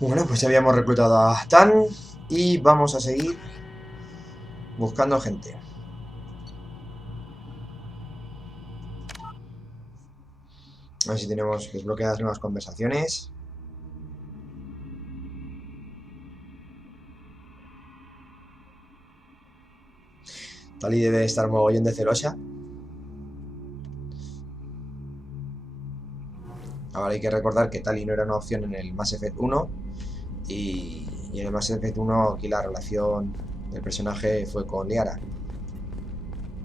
Bueno, pues ya habíamos reclutado a Tan y vamos a seguir buscando gente. A ver si tenemos desbloqueadas nuevas conversaciones. Tali debe estar mogollón de celosa. Ahora hay que recordar que Tali no era una opción en el Mass Effect 1 y en el Mass Effect 1 aquí la relación del personaje fue con Liara.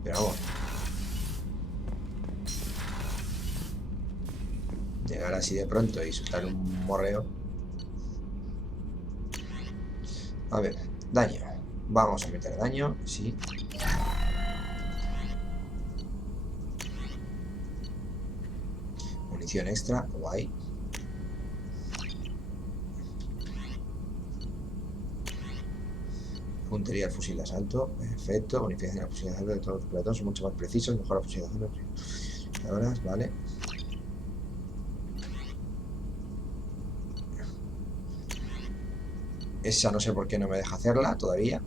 Pero vamos, llegar así de pronto y soltar un morreo. A ver, daño. Vamos a meter daño, sí. Munición extra, guay. Puntería al fusil de asalto, perfecto. Bonificación al fusil de asalto de todos los pelotones son mucho más precisos. Mejora el fusil de asalto. Ahora, vale. Esa no sé por qué no me deja hacerla todavía.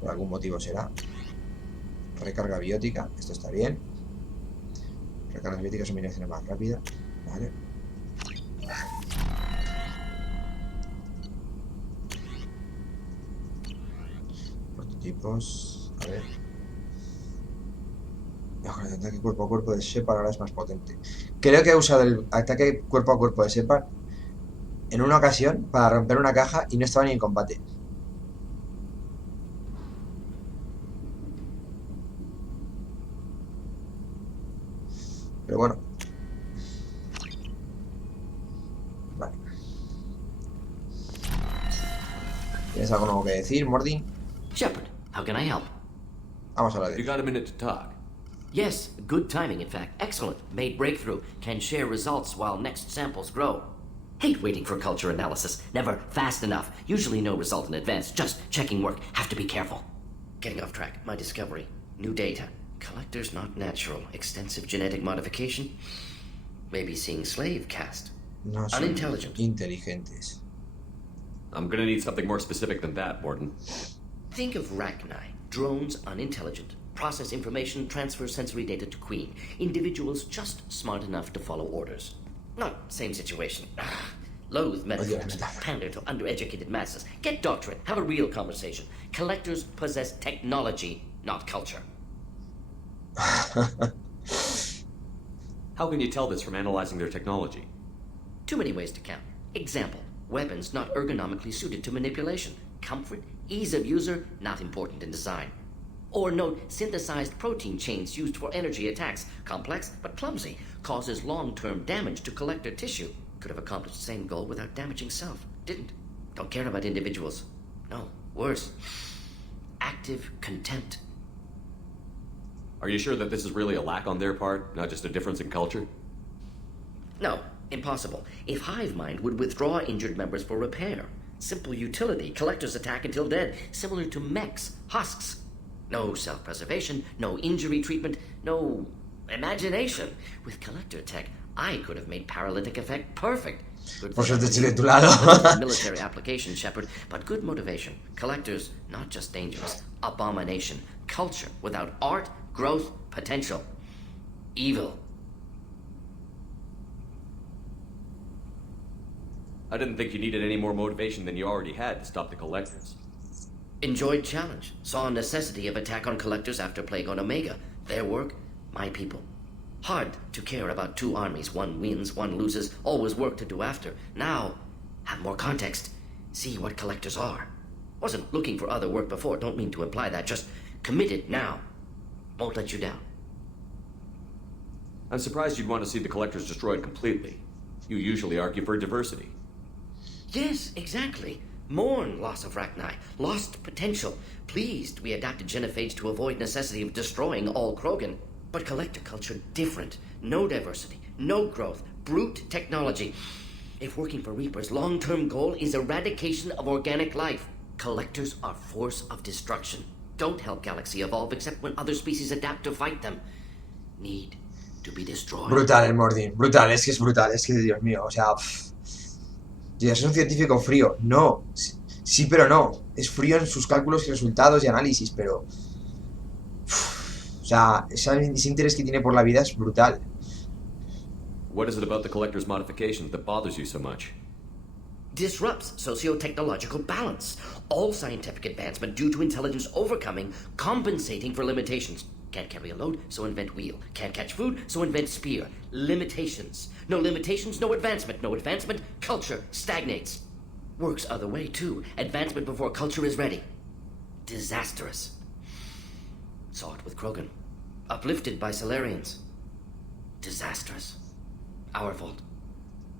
Por algún motivo será. Recarga biótica, esto está bien. Recargas bióticas son municiones más rápidas. Vale. Prototipos. A ver. Mejor el ataque cuerpo a cuerpo de Shepard ahora es más potente. Creo que he usado el ataque cuerpo a cuerpo de Shepard en una ocasión para romper una caja y no estaba ni en combate. Pero bueno. Vale. ¿Tienes algo nuevo que decir, Mordin? Shepard, how can I help? Vamos a hablar de You ello. got a minute to talk? Yes, good timing, in fact. Excellent. Made breakthrough. Can share results while next samples grow. Hate waiting for culture analysis. Never fast enough. Usually no result in advance. Just checking work. Have to be careful. Getting off track. My discovery. New data. Collectors not natural. Extensive genetic modification. Maybe seeing slave caste. No son Unintelligent. inteligentes. I'm gonna need something more specific than that, Morden. Think of Rachni. Drones unintelligent. Process information, transfer sensory data to Queen. Individuals just smart enough to follow orders. Not same situation. Loathe metaphors. Pander to undereducated masses. Get doctrine. Have a real conversation. Collectors possess technology, not culture. How can you tell this from analyzing their technology? Too many ways to count. Example. Weapons not ergonomically suited to manipulation. Comfort, ease of user, not important in design. Or note synthesized protein chains used for energy attacks. Complex, but clumsy. Causes long-term damage to collector tissue. Could have accomplished the same goal without damaging self. Didn't. Don't care about individuals. No, worse. Active contempt. Are you sure that this is really a lack on their part, not just a difference in culture? No, impossible. If Hive Mind would withdraw injured members for repair. Simple utility. Collectors attack until dead. Similar to mechs, husks. No self-preservation, no injury treatment, no imagination. With collector tech, I could have made paralytic effect perfect. Good Por thing suerte I'm estoy de tu you. lado. Limited military application, Shepard, but good motivation. Collectors, not just dangerous. Abomination. Culture without art, growth, potential. Evil. I didn't think you needed any more motivation than you already had to stop the collectors. Enjoyed challenge. Saw necessity of attack on collectors after Plague on Omega. Their work, my people. Hard to care about two armies. One wins, one loses. Always work to do after. Now, have more context. See what collectors are. Wasn't looking for other work before. Don't mean to imply that. Just committed now. Won't let you down. I'm surprised you'd want to see the collectors destroyed completely. You usually argue for diversity. Yes, exactly. Mourn loss of Rachni. Lost potential. Pleased we adapted genophage to avoid necessity of destroying all Krogan. But collector culture different. No diversity. No growth. Brute technology. If working for Reapers' long-term goal is eradication of organic life, collectors are force of destruction. Don't help galaxy evolve except when other species adapt to fight them. Need to be destroyed. Brutal el Mordin. Brutal, es que es brutal. Es que, Dios mío, o sea... Ya es un científico frío. No. Sí, sí, pero no. Es frío en sus cálculos y resultados y análisis, pero... O sea, ese interés que tiene por la vida es brutal. What is it about the collector's modification that bothers you so much? Disrupts socio-technological balance. All scientific advancement due to intelligence overcoming, compensating for limitations. Can't carry a load, so invent wheel. Can't catch food, so invent spear. Limitations. No limitations, no advancement. No advancement, culture stagnates. Works other way, too. Advancement before culture is ready. Disastrous. Saw it with Krogan. Uplifted by Solarians. Disastrous. Our fault.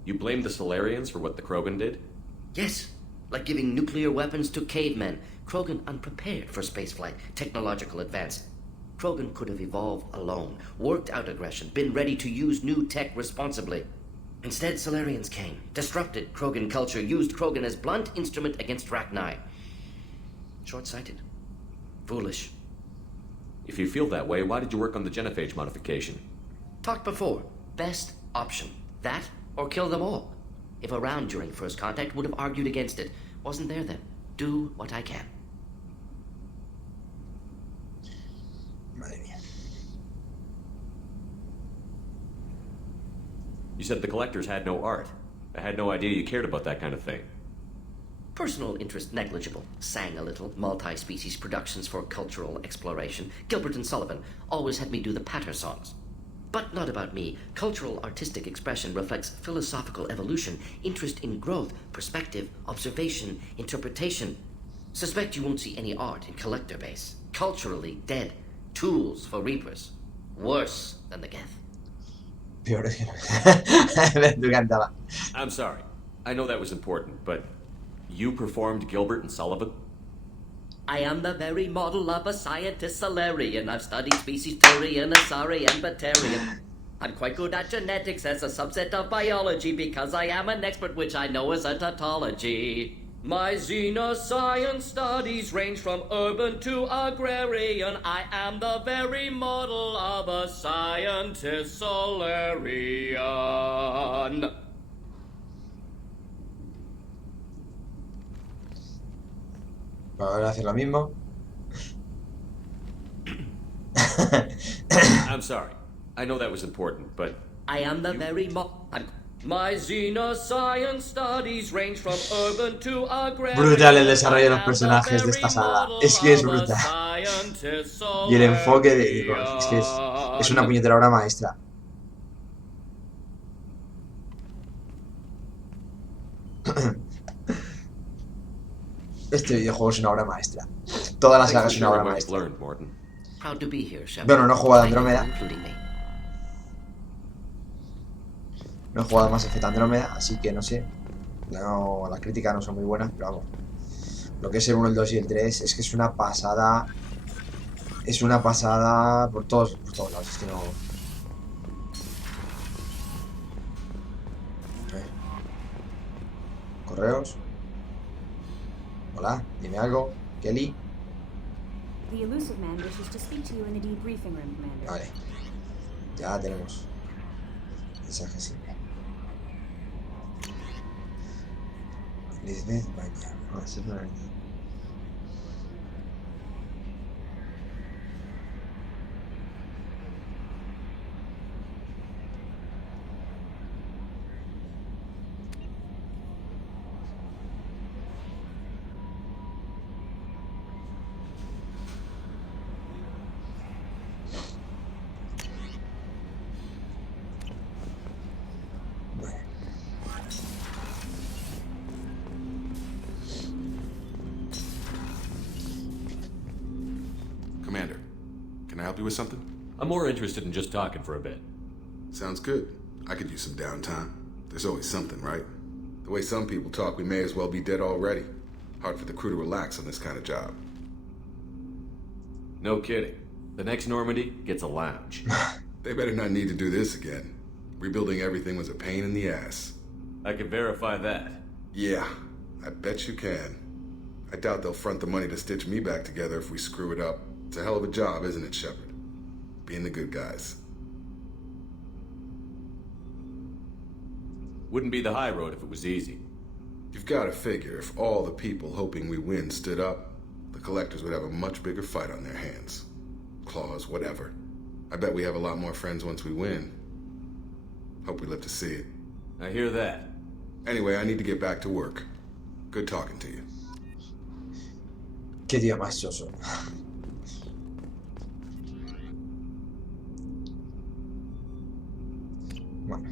You blame the Solarians for what the Krogan did? Yes, like giving nuclear weapons to cavemen. Krogan unprepared for spaceflight, technological advance. Krogan could have evolved alone, worked out aggression, been ready to use new tech responsibly. Instead, Solarians came, disrupted Krogan culture, used Krogan as blunt instrument against Rachni. Short-sighted. Foolish. If you feel that way, why did you work on the genophage modification? Talked before. Best option. That or kill them all. If around during first contact, would have argued against it. Wasn't there then. Do what I can. Madre mía. You said the collectors had no art. I had no idea you cared about that kind of thing. Personal interest negligible. Sang a little. Multi-species productions for cultural exploration. Gilbert and Sullivan always had me do the patter songs. But not about me. Cultural artistic expression reflects philosophical evolution, interest in growth, perspective, observation, interpretation. Suspect you won't see any art in collector base. Culturally dead. Tools for reapers. Worse than the geth. Peor es que no. Me encantaba. I'm sorry. I know that was important, but you performed Gilbert and Sullivan? I am the very model of a scientist Solarian. I've studied species Turian, Asari, and Batarian. I'm quite good at genetics as a subset of biology because I am an expert, which I know is a tautology. My xenoscience studies range from urban to agrarian. I am the very model of a scientist Solarian. Ahora hacer lo mismo. I'm sorry. I know that was important, but I am the very My xenoscience studies range from urban to agrarian. Brutal el desarrollo de los personajes de esta saga. Es que es brutal. Y el enfoque de... Digo, es que es una puñetera obra maestra. Este videojuego es una obra maestra. Toda la saga es una obra maestra. Bueno, no he jugado a Andrómeda. No he jugado más Effect Andrómeda, así que no sé. No, las críticas no son muy buenas, pero vamos. Lo que es el 1, el 2 y el 3 es que es una pasada. Es una pasada por todos lados. Es que no... Correos. Hola, dime algo. Kelly. The elusive man wishes to speak to you in the debriefing room, Commander. Vale. Ya tenemos. Mensaje simple. Lisbeth, vaya. No, eso no era nada. Commander, can I help you with something? I'm more interested in just talking for a bit. Sounds good. I could use some downtime. There's always something, right? The way some people talk, we may as well be dead already. Hard for the crew to relax on this kind of job. No kidding. The next Normandy gets a lounge. They better not need to do this again. Rebuilding everything was a pain in the ass. I can verify that. Yeah, I bet you can. I doubt they'll front the money to stitch me back together if we screw it up. It's a hell of a job, isn't it, Shepard? Being the good guys. Wouldn't be the high road if it was easy. You've got to figure if all the people hoping we win stood up, the collectors would have a much bigger fight on their hands. Claws, whatever. I bet we have a lot more friends once we win. Hope we live to see it. I hear that. Anyway, I need to get back to work. Good talking to you. Qué tío más soso. Bueno.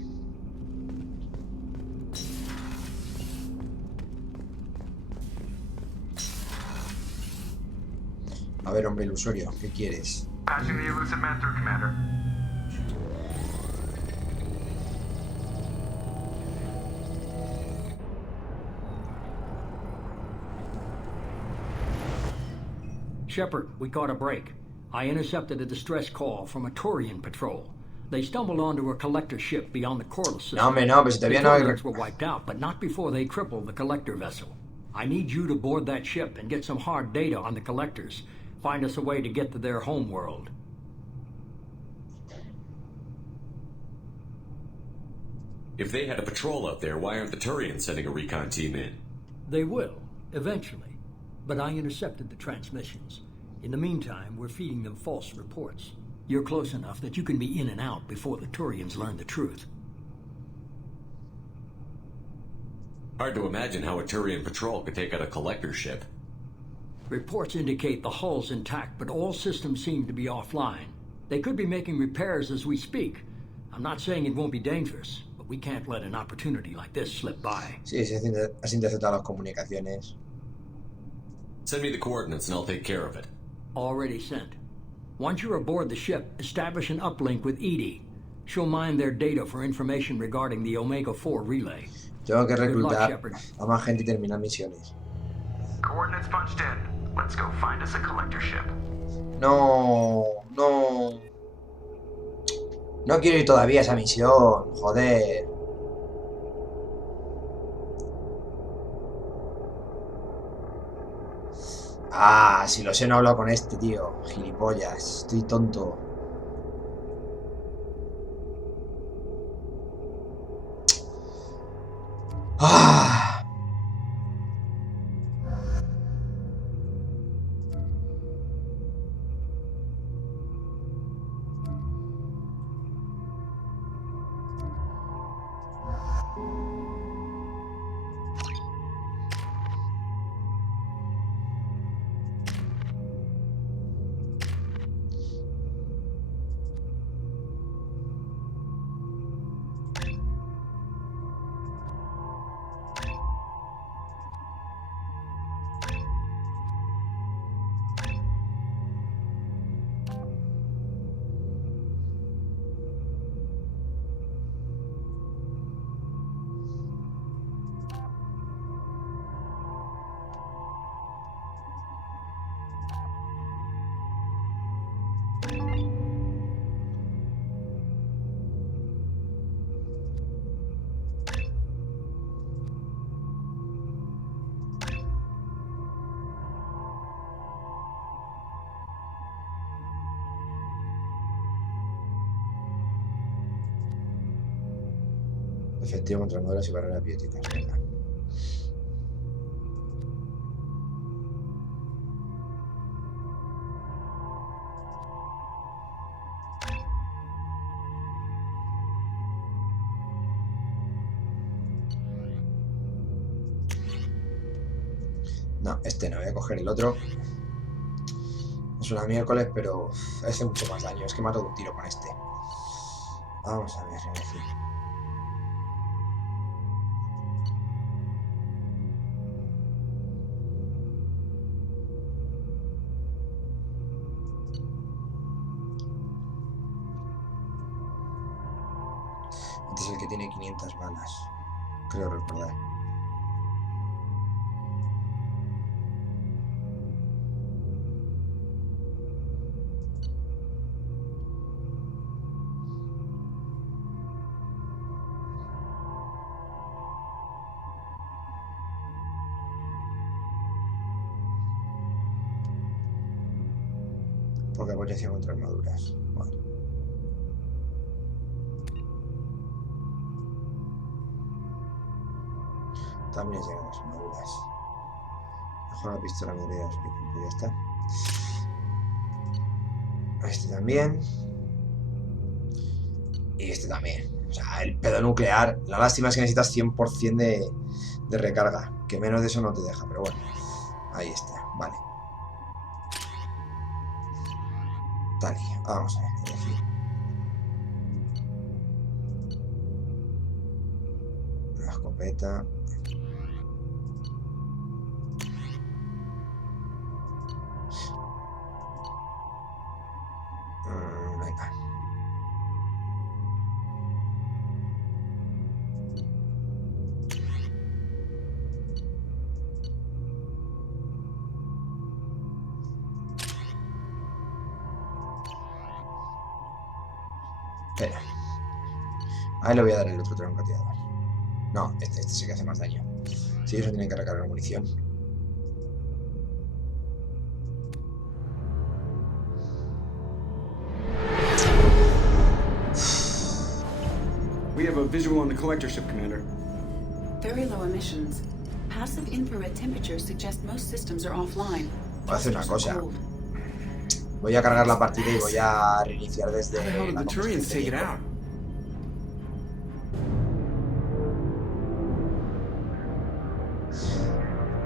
A ver, hombre ilusorio, ¿qué quieres? Passing the elusive man through, Commander. Shepard, we caught a break. I intercepted a distress call from a Turian patrol. They stumbled onto a collector ship beyond the Corliss system. No, hombre, no, pero si The todavía no hay... Turians were wiped out, but not before they crippled the collector vessel. I need you to board that ship and get some hard data on the collectors. Find us a way to get to their homeworld. If they had a patrol out there, why aren't the Turians sending a recon team in? They will, eventually. But I intercepted the transmissions. In the meantime, we're feeding them false reports. You're close enough that you can be in and out before the Turians learn the truth. Hard to imagine how a Turian patrol could take out a collector ship. Reports indicate the hull's intact, but all systems seem to be offline. They could be making repairs as we speak. I'm not saying it won't be dangerous, but we can't let an opportunity like this slip by. Sí, has interceptado las comunicaciones. Send me the coordinates and I'll take care of it. Already sent. Once you're aboard the ship, establish an uplink with Edie. She'll mine their data for information regarding the Omega-4 relay. Tengo que Good luck, reclutar Shepard. a más gente y terminar misiones. Coordinates punched in. Let's go find us a collector ship. No, no. No quiero ir todavía a esa misión, joder. Ah, si lo sé, no he hablado con este, tío. Gilipollas, estoy tonto. Ah. Efectivo contra armaduras y barreras bióticas. Venga. No, este no, voy a coger el otro. Es una miércoles, pero hace mucho más daño. Es que mato de un tiro con este. Vamos a ver, en fin. Este es el que tiene 500 balas, creo recordar. Poca potencia contra armaduras. Bueno. También llegan las armaduras. Mejor la pistola minería, pues ya está. Este también. Y este también. O sea, el pedo nuclear. La lástima es que necesitas 100% de recarga. Que menos de eso no te deja, pero bueno. Ahí está, vale. Tali, vamos a ver, elegir. La escopeta. Venga. Espera. Ahí le voy a dar el otro trancateador. No, este sí que hace más daño. Sí, eso tiene que recargar munición. We have a visual on the collector ship, Commander. Very low emissions. Passive infrared temperatures suggest most systems are offline. Voy a hacer una cosa. Voy a cargar la partida y voy a reiniciar desde la composición.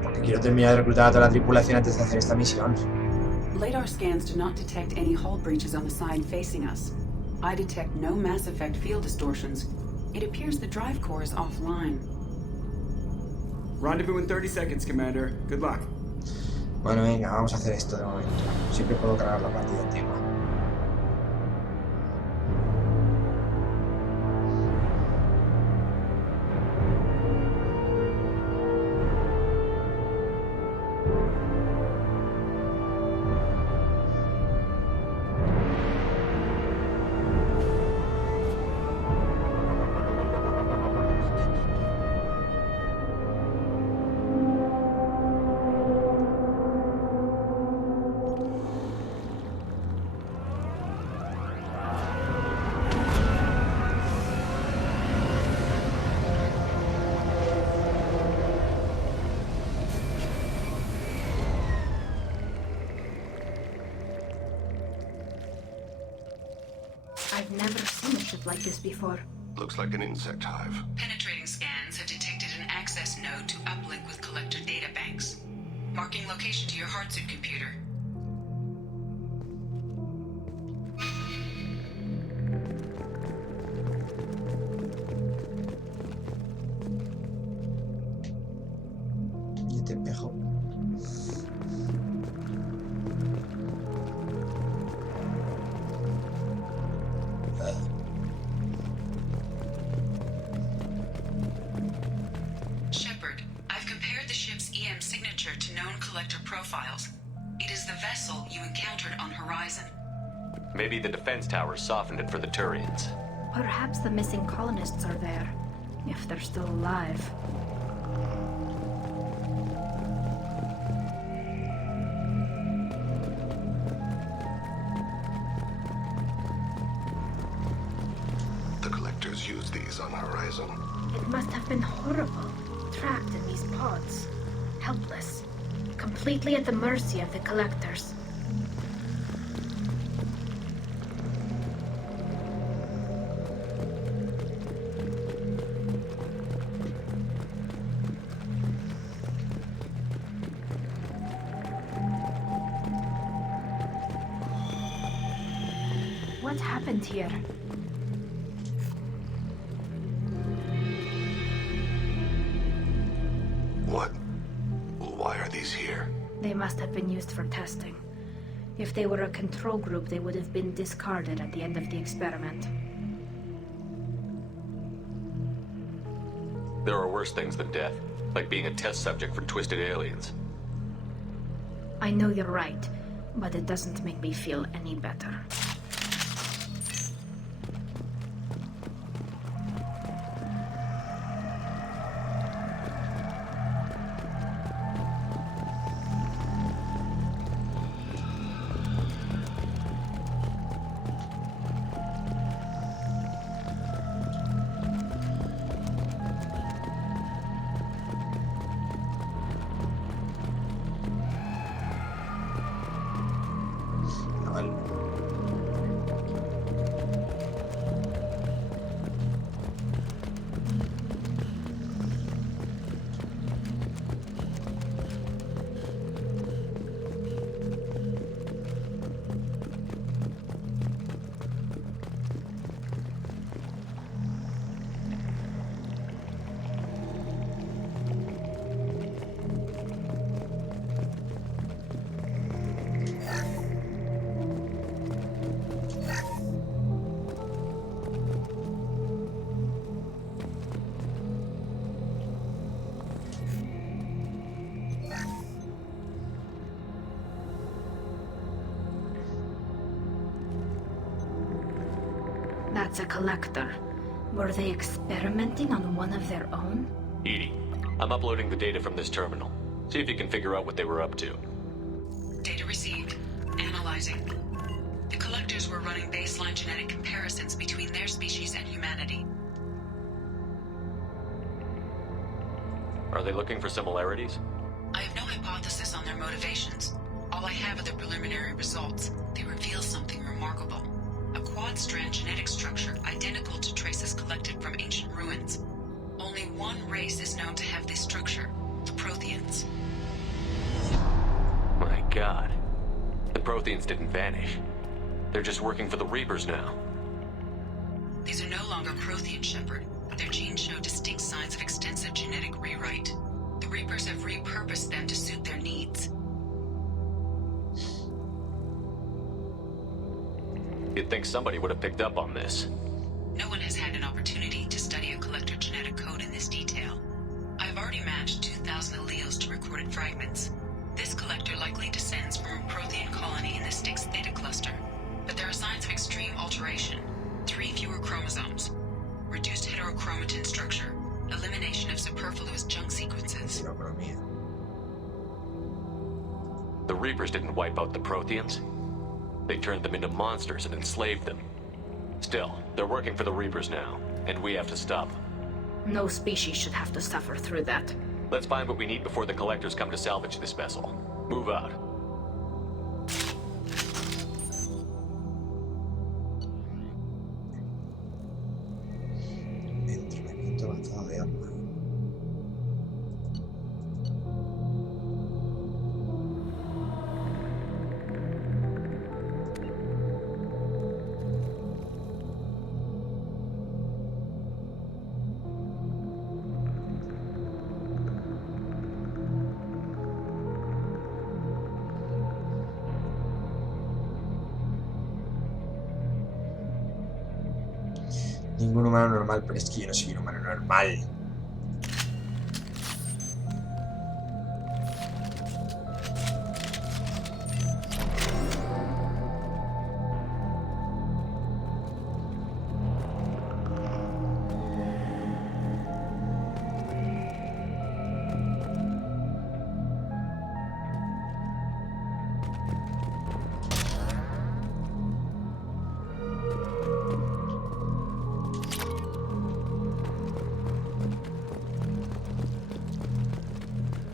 Porque quiero terminar de reclutar a toda la tripulación antes de hacer esta misión. LADAR scans do not detect any hull breaches on the side facing us. I detect no mass effect field distortions. It appears the drive core is offline. Rendezvous in 30 seconds, Commander. Good luck. Bueno, venga, vamos a hacer esto de momento. Siempre puedo cargar la partida antigua. I've never seen a ship like this before. Looks like an insect hive. Penetrating scans have detected an access node to uplink with collector data banks. Marking location to your hardsuit computer. Y te espejo. Shepard, I've compared the ship's EM signature to known collector profiles. It is the vessel you encountered on Horizon. Maybe the defense towers softened it for the Turians. Perhaps the missing colonists are there, if they're still alive. The collectors use these on Horizon. It must have been horrible, trapped in these pods. Helpless. Completely at the mercy of the collectors. What happened here? What? Why are these here? They must have been used for testing. If they were a control group, they would have been discarded at the end of the experiment. There are worse things than death, like being a test subject for twisted aliens. I know you're right, but it doesn't make me feel any better. That's a collector. Were they experimenting on one of their own? Edie, I'm uploading the data from this terminal. See if you can figure out what they were up to. Data received. Analyzing. The collectors were running baseline genetic comparisons between their species and humanity. Are they looking for similarities? I have no hypothesis on their motivations. All I have are the preliminary results. They reveal something remarkable. A quad-strand genetic structure identical to traces collected from ancient ruins. Only one race is known to have this structure, the Protheans. My God. The Protheans didn't vanish. They're just working for the Reapers now. These are no longer Prothean, Shepard. Their genes show distinct signs of extensive genetic rewrite. The Reapers have repurposed them to suit their needs. You'd think somebody would have picked up on this. No one has had an opportunity to study a collector genetic code in this detail. I have already matched 2,000 alleles to recorded fragments. This collector likely descends from a Prothean colony in the Styx Theta cluster. But there are signs of extreme alteration. 3 fewer chromosomes. Reduced heterochromatin structure. Elimination of superfluous junk sequences. The Reapers didn't wipe out the Protheans. They turned them into monsters and enslaved them. Still, they're working for the Reapers now, and we have to stop them. No species should have to suffer through that. Let's find what we need before the collectors come to salvage this vessel. Move out. Entrenamiento avanzado de arma. Ningún humano normal, pero es que yo no soy un humano normal.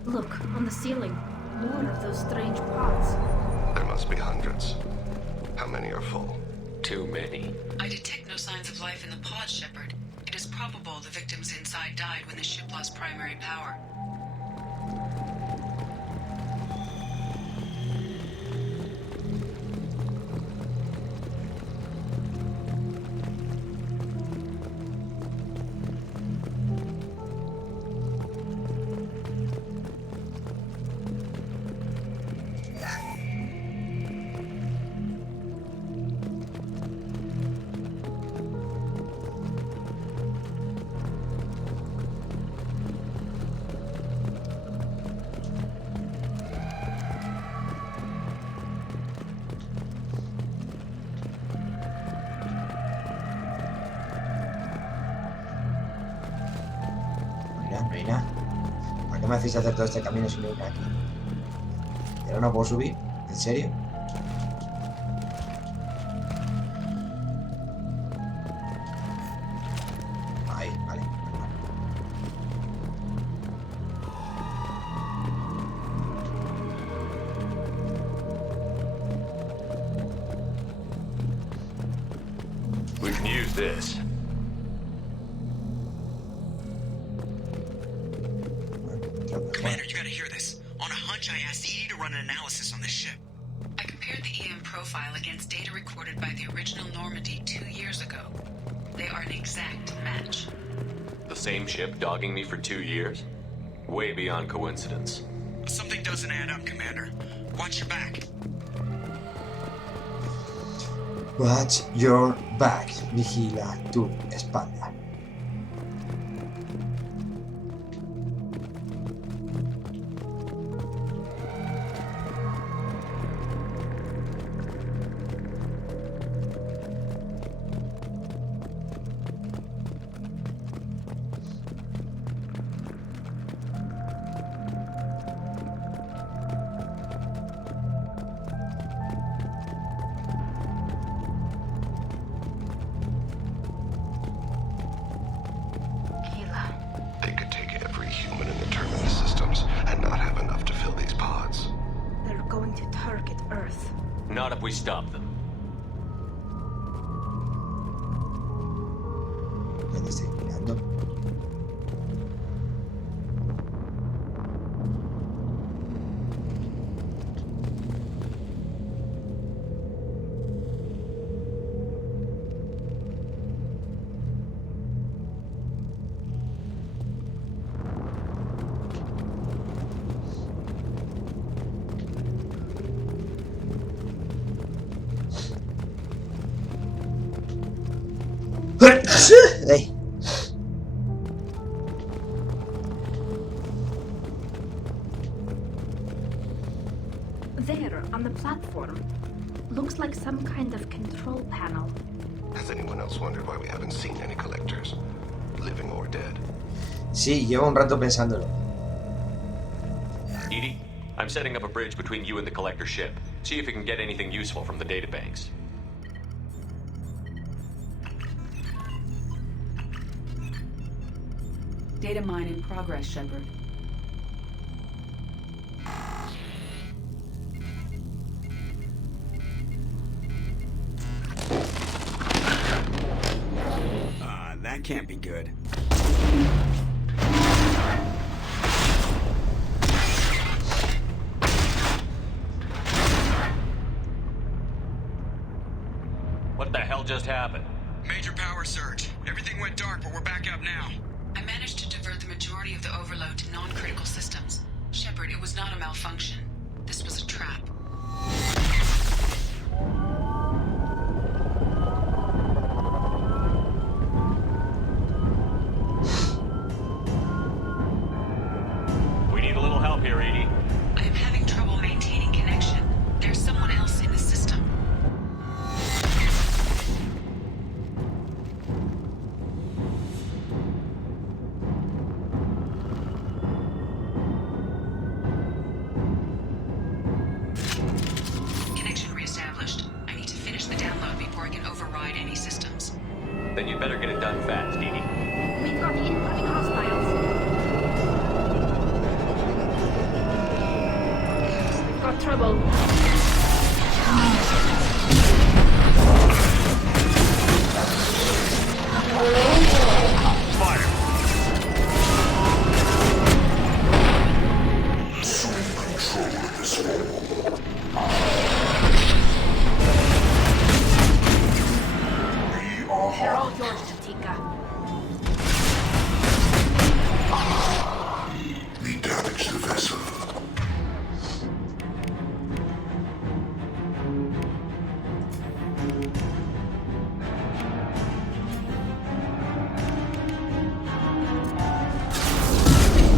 Look, on the ceiling. More of those strange pods. There must be hundreds. How many are full? Too many. I detect no signs of life in the pod, Shepard. It is probable the victims inside died when the ship lost primary power. No hay nada. ¿Para qué me hacéis hacer todo este camino si no hay nada aquí? ¿Y ahora no puedo subir? ¿En serio? Ahí, vale. We can use this. Commander, you gotta hear this. On a hunch, I asked Edie to run an analysis on this ship. I compared the EM profile against data recorded by the original Normandy 2 years ago. They are an exact match. The same ship dogging me for 2 years? Way beyond coincidence. Something doesn't add up, Commander. Watch your back. Watch your back. Vigila tu espalda. we stop them. ¿Dónde estoy mirando? Ay. There, on the platform. Looks like some kind of control panel. Has anyone else wondered why we haven't seen any collectors? Living or dead? Sí, llevo un rato pensándolo. Edie, I'm setting up a bridge between you and the collector ship. See if you can get anything useful from the databanks. Data mine in progress, Shepard. That can't be good. What the hell just happened? Major power surge. Everything went dark, but we're back up now. I managed to divert the majority of the overload to non-critical systems. Shepard, it was not a malfunction. This was a trap. We need a little help here, Edie. I am having trouble maintaining connection. There's someone else in the system. Connection reestablished. I need to finish the download before I can override any systems. Then you better get it done fast, Edie. We've got incoming hostiles. We've got trouble. They're all yours, Tatika. We damaged the vessel.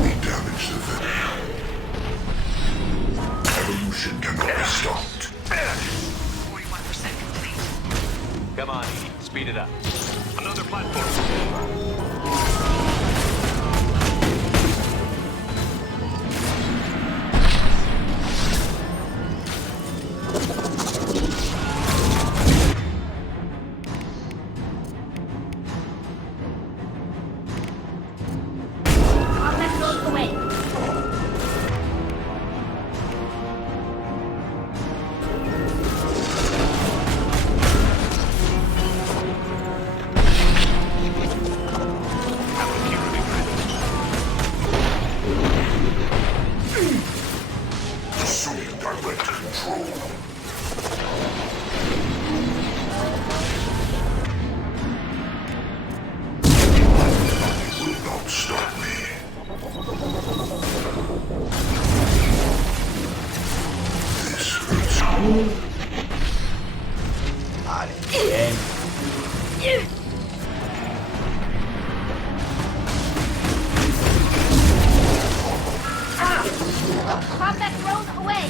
We damaged the vessel. Evolution cannot be stopped. 41% complete. Come on, Edie. Speed it up. Another platform. Contact goes away. Assuming direct control. Will not stop me. This hurts. Vale, bien. Combat thrown away.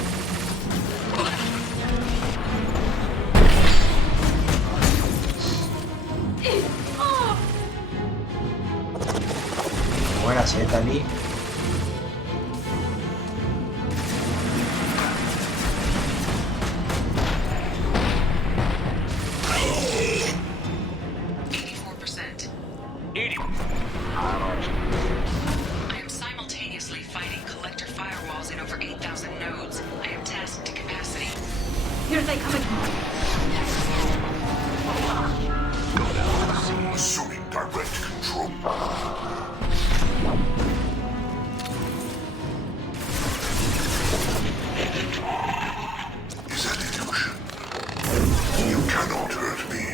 Buenas, Tani. Edie! I am simultaneously fighting collector firewalls in over 8,000 nodes. I am tasked to capacity. Here they come again. Assuming direct control. Is that illusion? You cannot hurt me.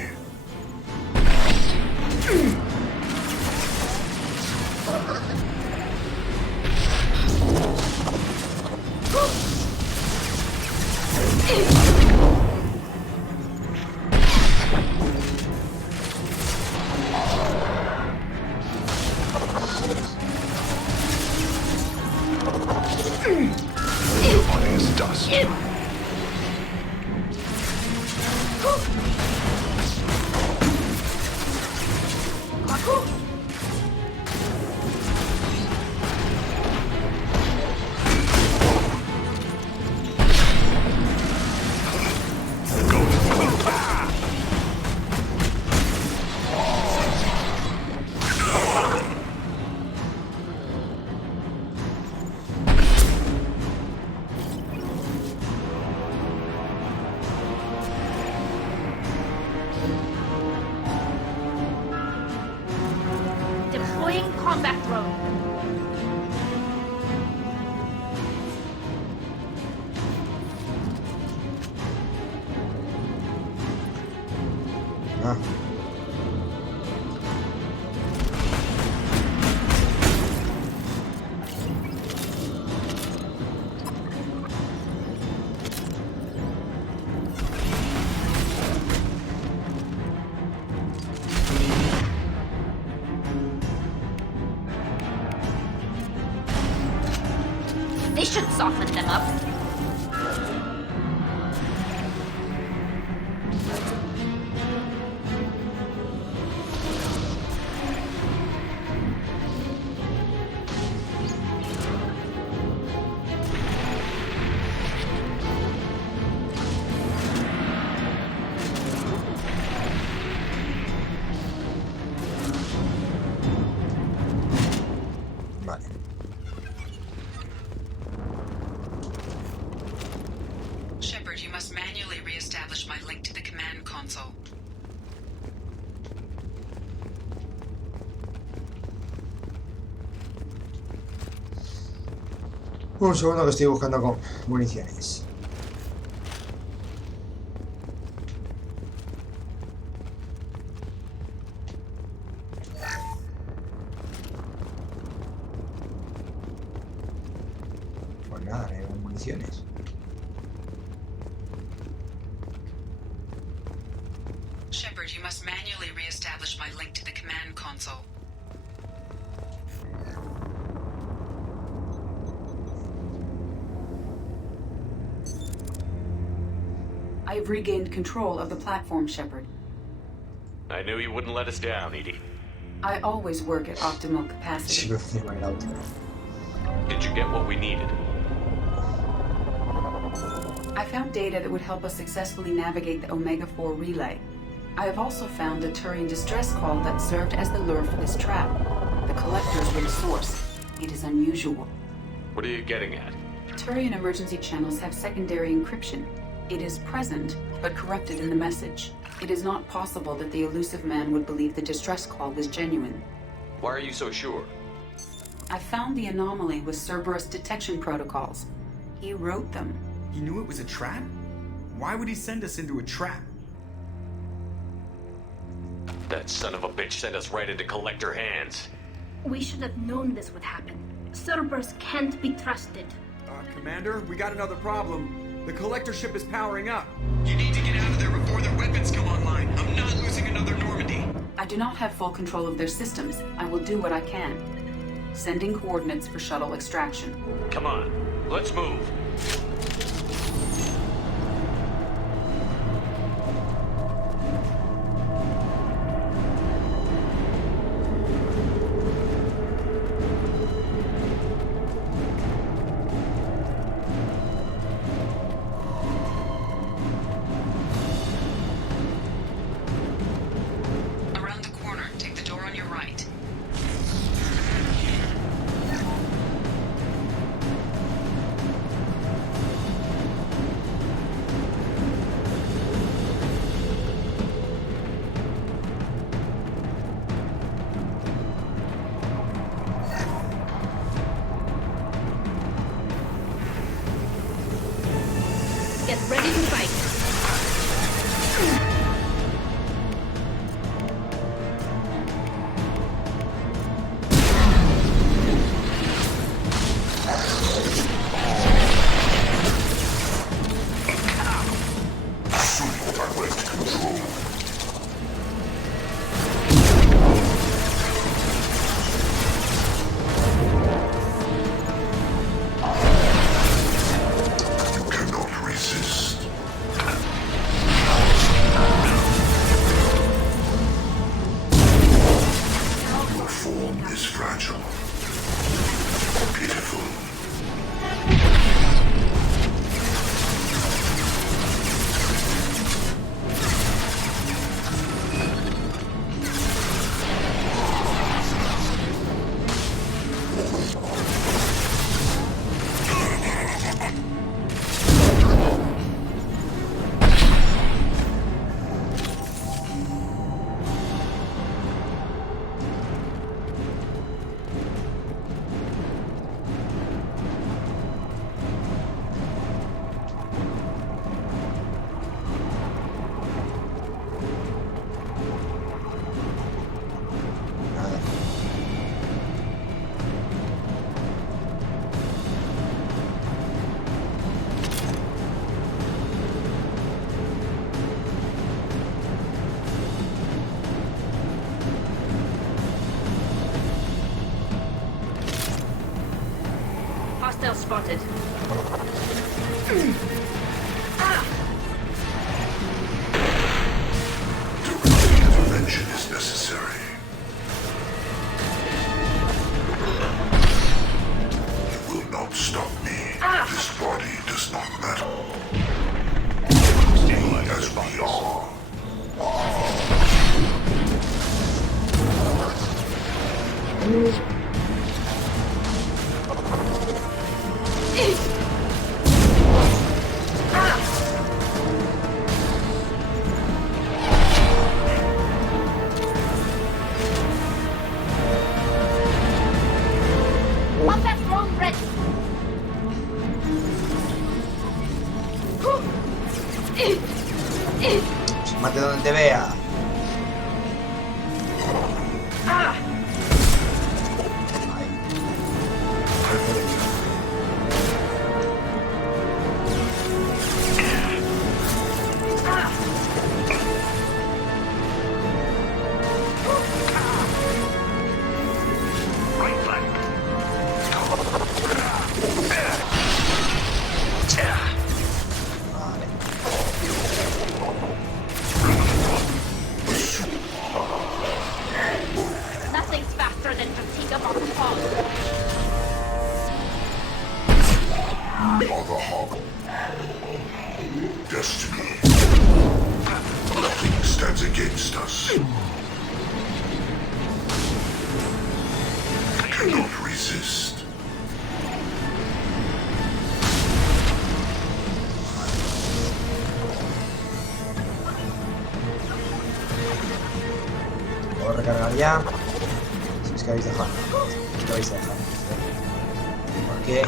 Deploying combat drone. Ah. They should soften them up. Vale. Shepard, you must manually re-establish my link to the command console. Un segundo que estoy buscando con municiones. Pues nada, no hay municiones. Shepard, you must manually re-establish my link to the command console. I have regained control of the platform, Shepard. I knew you wouldn't let us down, Edie. I always work at optimal Sí, capacity. pero tengo el auto. Did you get what we needed? I found data that would help us successfully navigate the Omega-4 relay. I have also found a Turian distress call that served as the lure for this trap. The collectors were the source. It is unusual. What are you getting at? Turian emergency channels have secondary encryption. It is present, but corrupted in the message. It is not possible that the elusive man would believe the distress call was genuine. Why are you so sure? I found the anomaly with Cerberus detection protocols. He wrote them. He knew it was a trap? Why would he send us into a trap? That son of a bitch sent us right into Collector hands. We should have known this would happen. Cerberus can't be trusted. Commander, we got another problem. The collector ship is powering up. You need to get out of there before their weapons come online. I'm not losing another Normandy. I do not have full control of their systems. I will do what I can. Sending coordinates for shuttle extraction. Come on, let's move. Around the corner, take the door on your right. is fragile. Pitiful. Hostile spotted. Intervention is necessary. It will not stop me. This body does not matter. Be as we are. Mate donde te vea. Nothing's faster than fatigue upon the fall. Mother Hog. Destiny. Nothing stands against us. Cannot resist. Puedo recargar ya. Si es que habéis dejado. Lo habéis dejado. Porque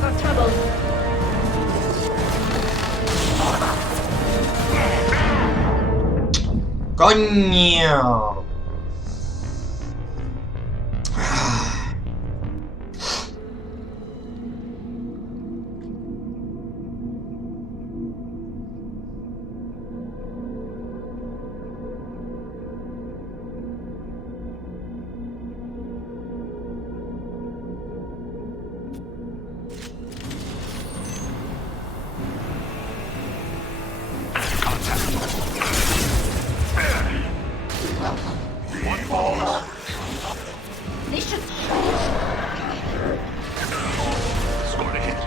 Got trouble. ¡coño! They should. Scored a hit.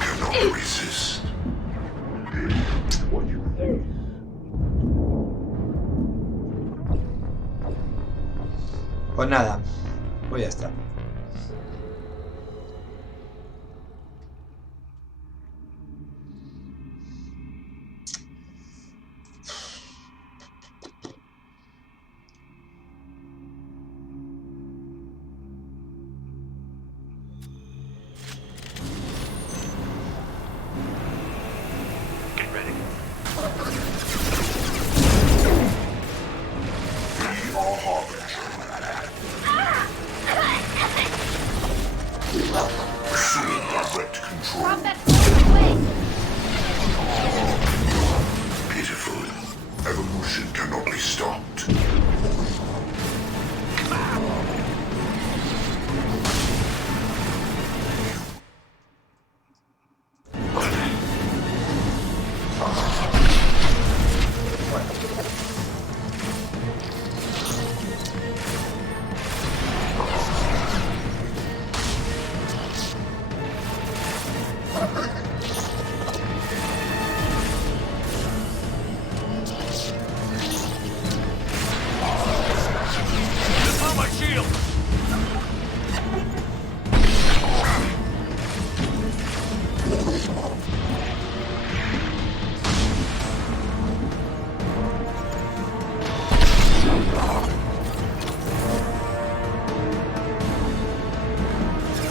Cannot resist. Pues nada, pues ya está. Get ready. We are harbinger. Assume direct control. Drop that sword away. Pitiful. Evolution cannot be stopped.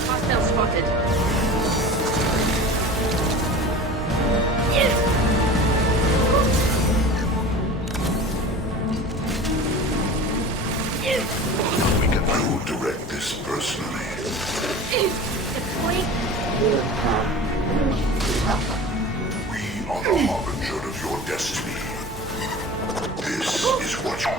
Hostile spotted. I will direct this personally. We are the harbinger of your destiny. This is what you...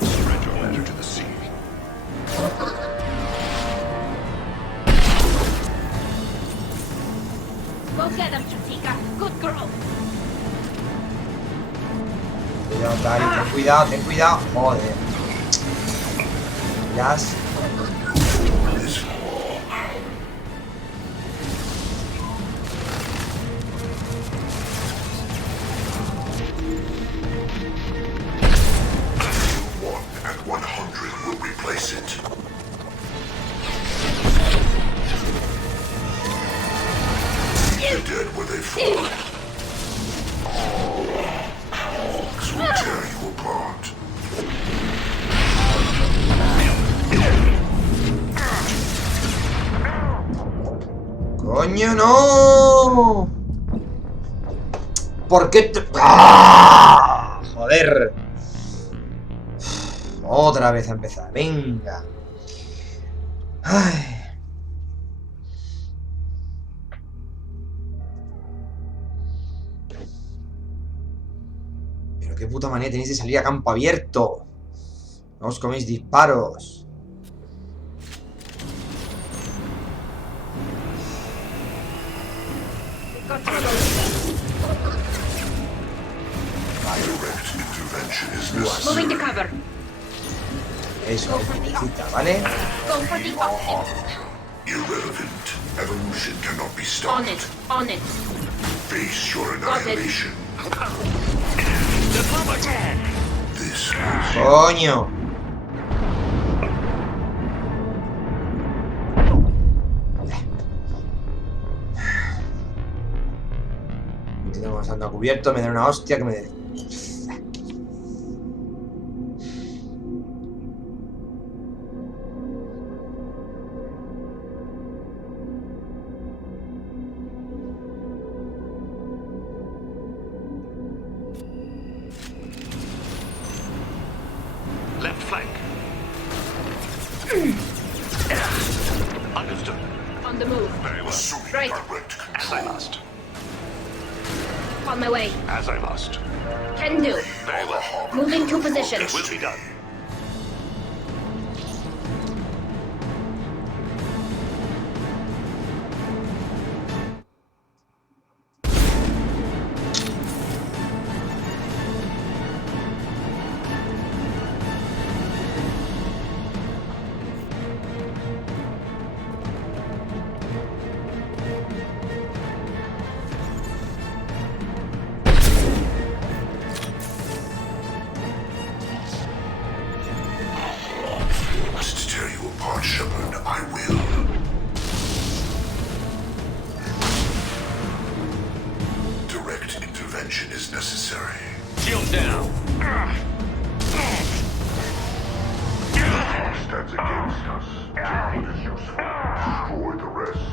Surrender to the sea. Go get him, Chatika. Good girl. Cuidado, Tari, ten cuidado, ten cuidado. Joder. Las. And 100 will replace it. Leave the dead where they fall. This will tear you apart. ¡Coño, no! ¿Por qué te...? ¡Ah! ¡Joder! Otra vez a empezar, venga. Ay. Pero qué puta manera tenéis de salir a campo abierto. No os coméis disparos. Moving to cover. Eso, necesita, ¿vale? Go for the option. Irrelevant. Evolution cannot be stopped. On it. On it. Face your Got it. annihilation. This ¡Coño! Me tengo pasando a cubierto, me da una hostia que me... Left flank. Understood. On the move. Very well. Right. As I must. On my way. As I must. Can do. Very well. Moving to position. Will be done. must tear you apart, Shepard. I will. Direct intervention is necessary. Shields down. Stands against us. Take what is useful. Destroy the rest.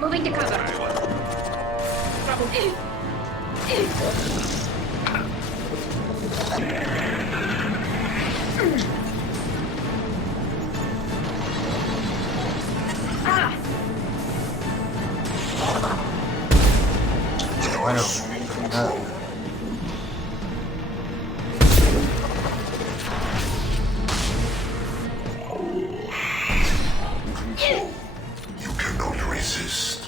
Moving to cover. Bueno, nada. You cannot resist.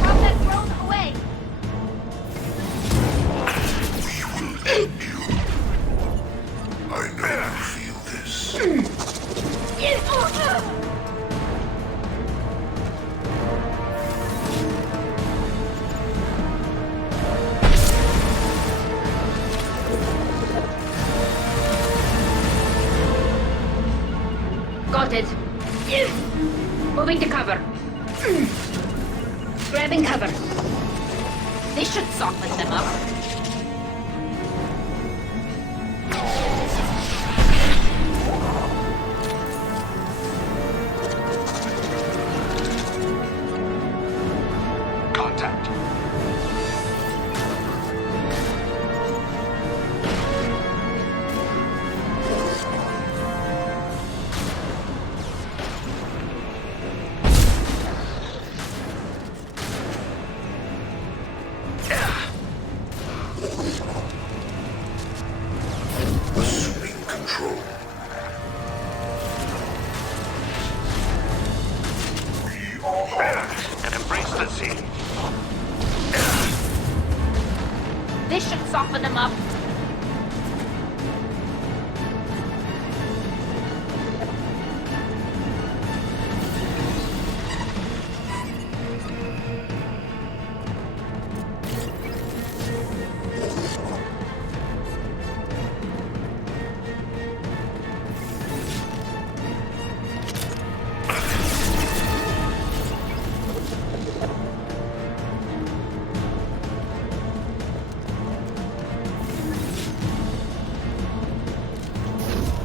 Throw that drone away! We will end you. I know you feel this. Got it. Moving to cover. Grabbing cover. This should soften them up. Contact. Assuming control. We are hot. And embrace the sea. This should soften them up.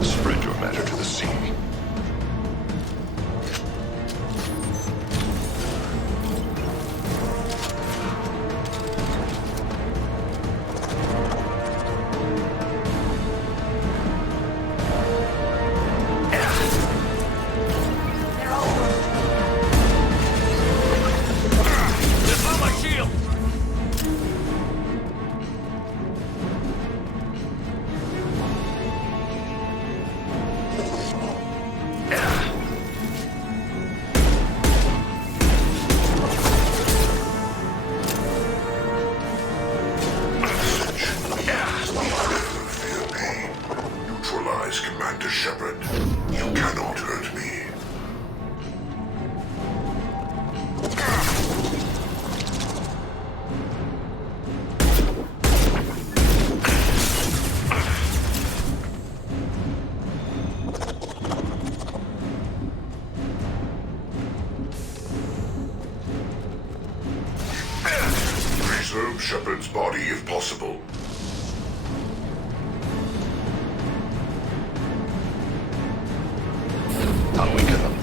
Spread your matter to the sea. Lift on my shield! Fear me. Neutralize Commander Shepard. You cannot hurt me. Preserve Shepard's body if possible. Unweaken them.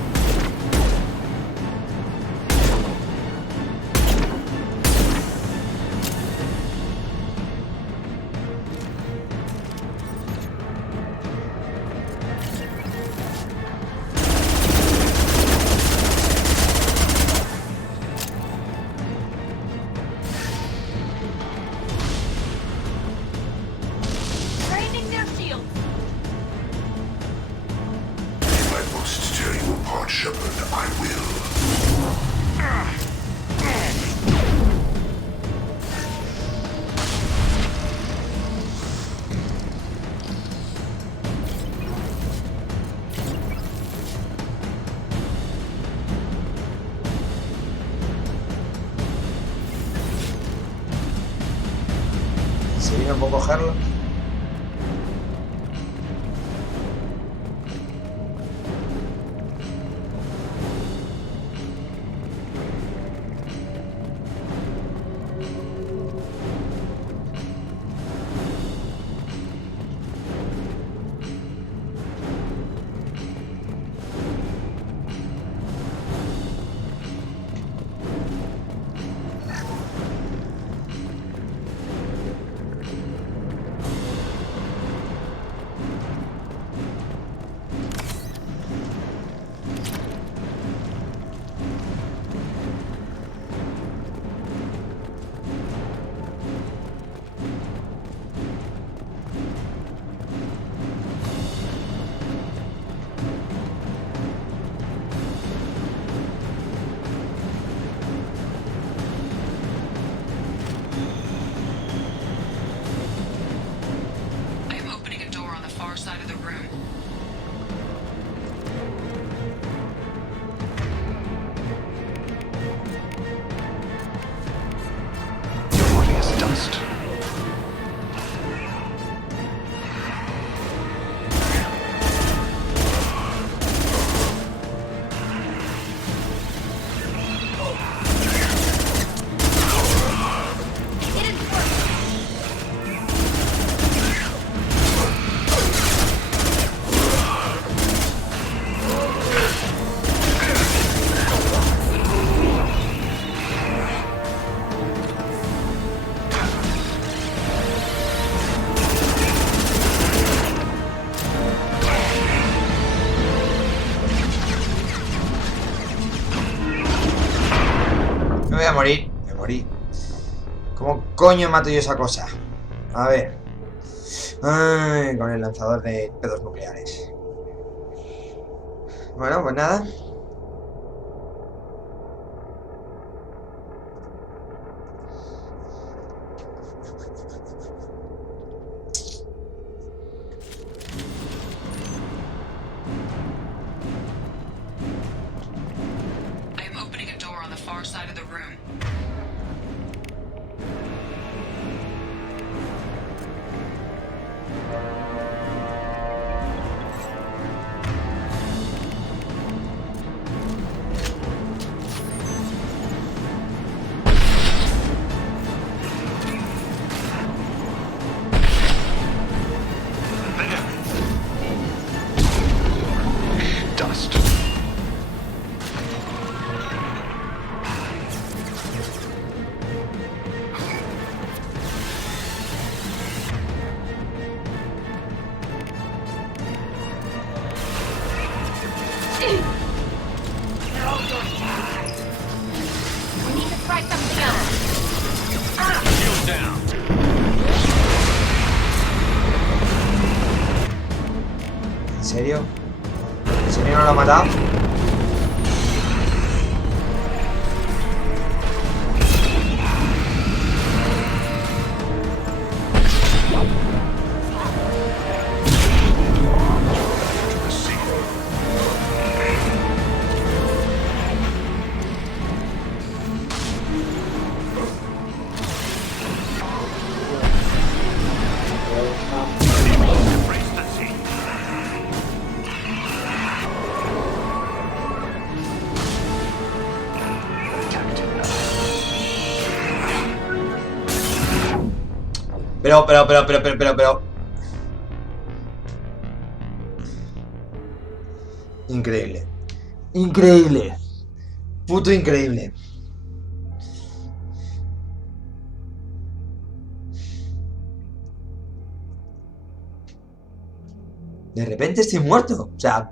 no puedo cogerlo. Me voy a morir, me morí. ¿Cómo coño mato yo esa cosa? A ver. Ay, con el lanzador de pedos nucleares. Bueno, pues nada. ¿En serio? ¿En serio no lo ha matado? Pero. Increíble. Increíble. Puto increíble. De repente estoy muerto. O sea...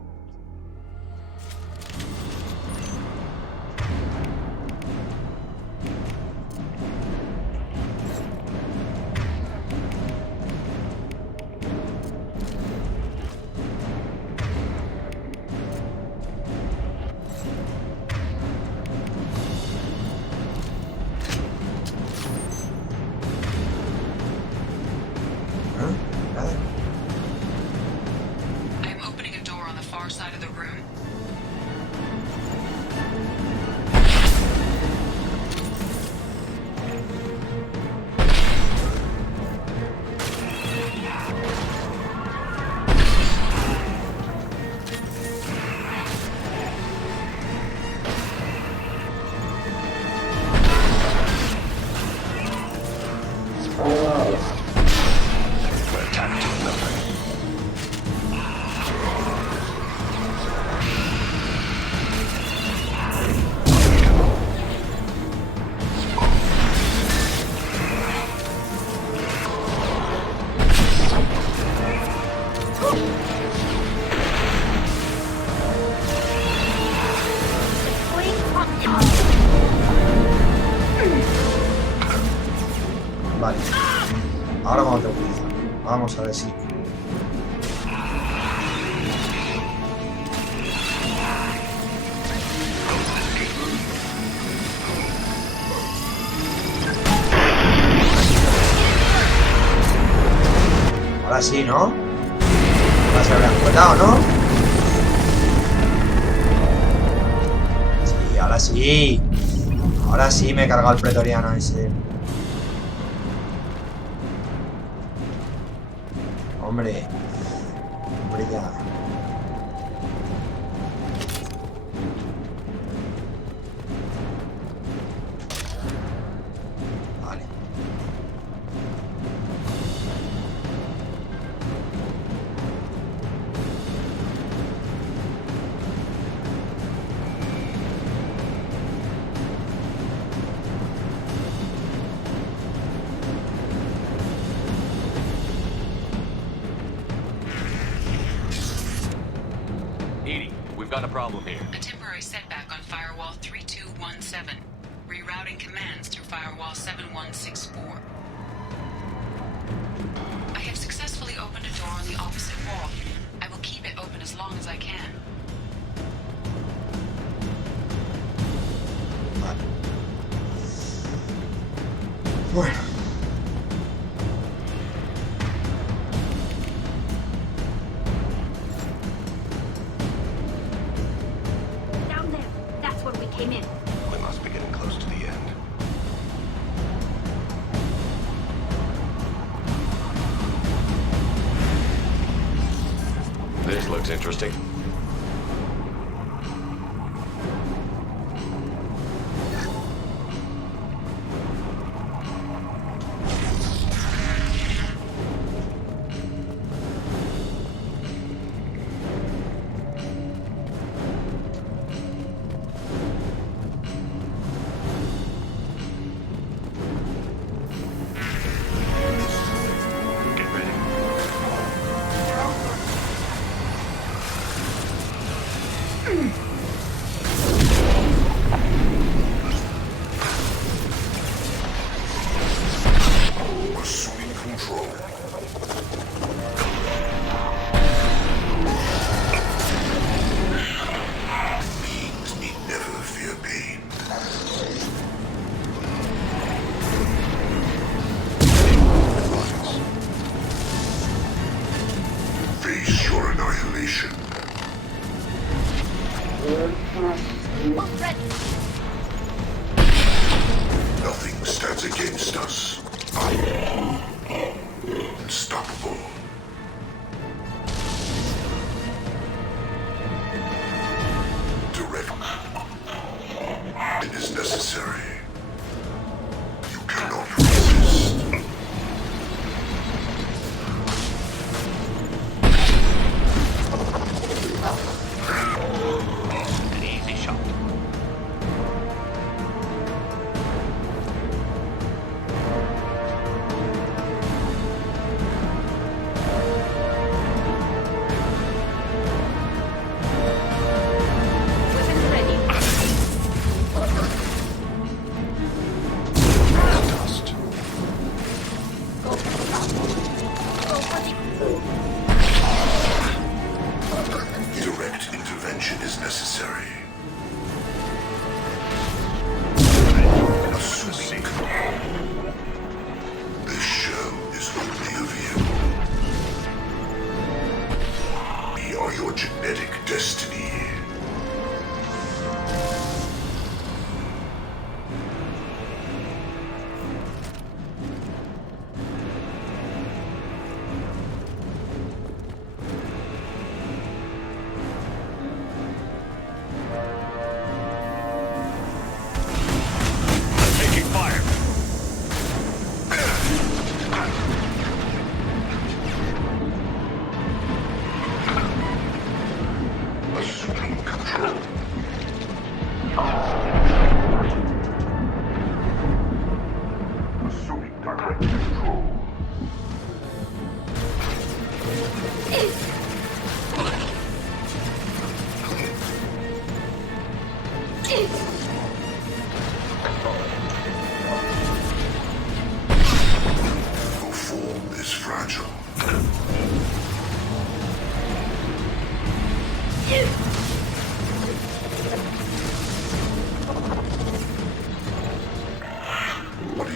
Vamos a ver si... Ahora sí, ¿no? Ahora se habrá explotado, ¿no? Sí, ahora sí. Ahora sí me he cargado el pretoriano ese. Hombre. Hombre ya. Vale. Edie, we've got a problem here. A temporary setback on firewall 3217. Rerouting commands through firewall 7164. I have successfully opened a door on the opposite wall. I will keep it open as long as I can. Vale. Bueno. Down there. That's where we came in. We must be getting close to the end. This looks interesting. Get ready. Assuming control. Beings need never fear pain. Face your annihilation. Nothing stands against us. Unstoppable. Direct. It is necessary. You cannot resist. An easy shot. Weapons ready.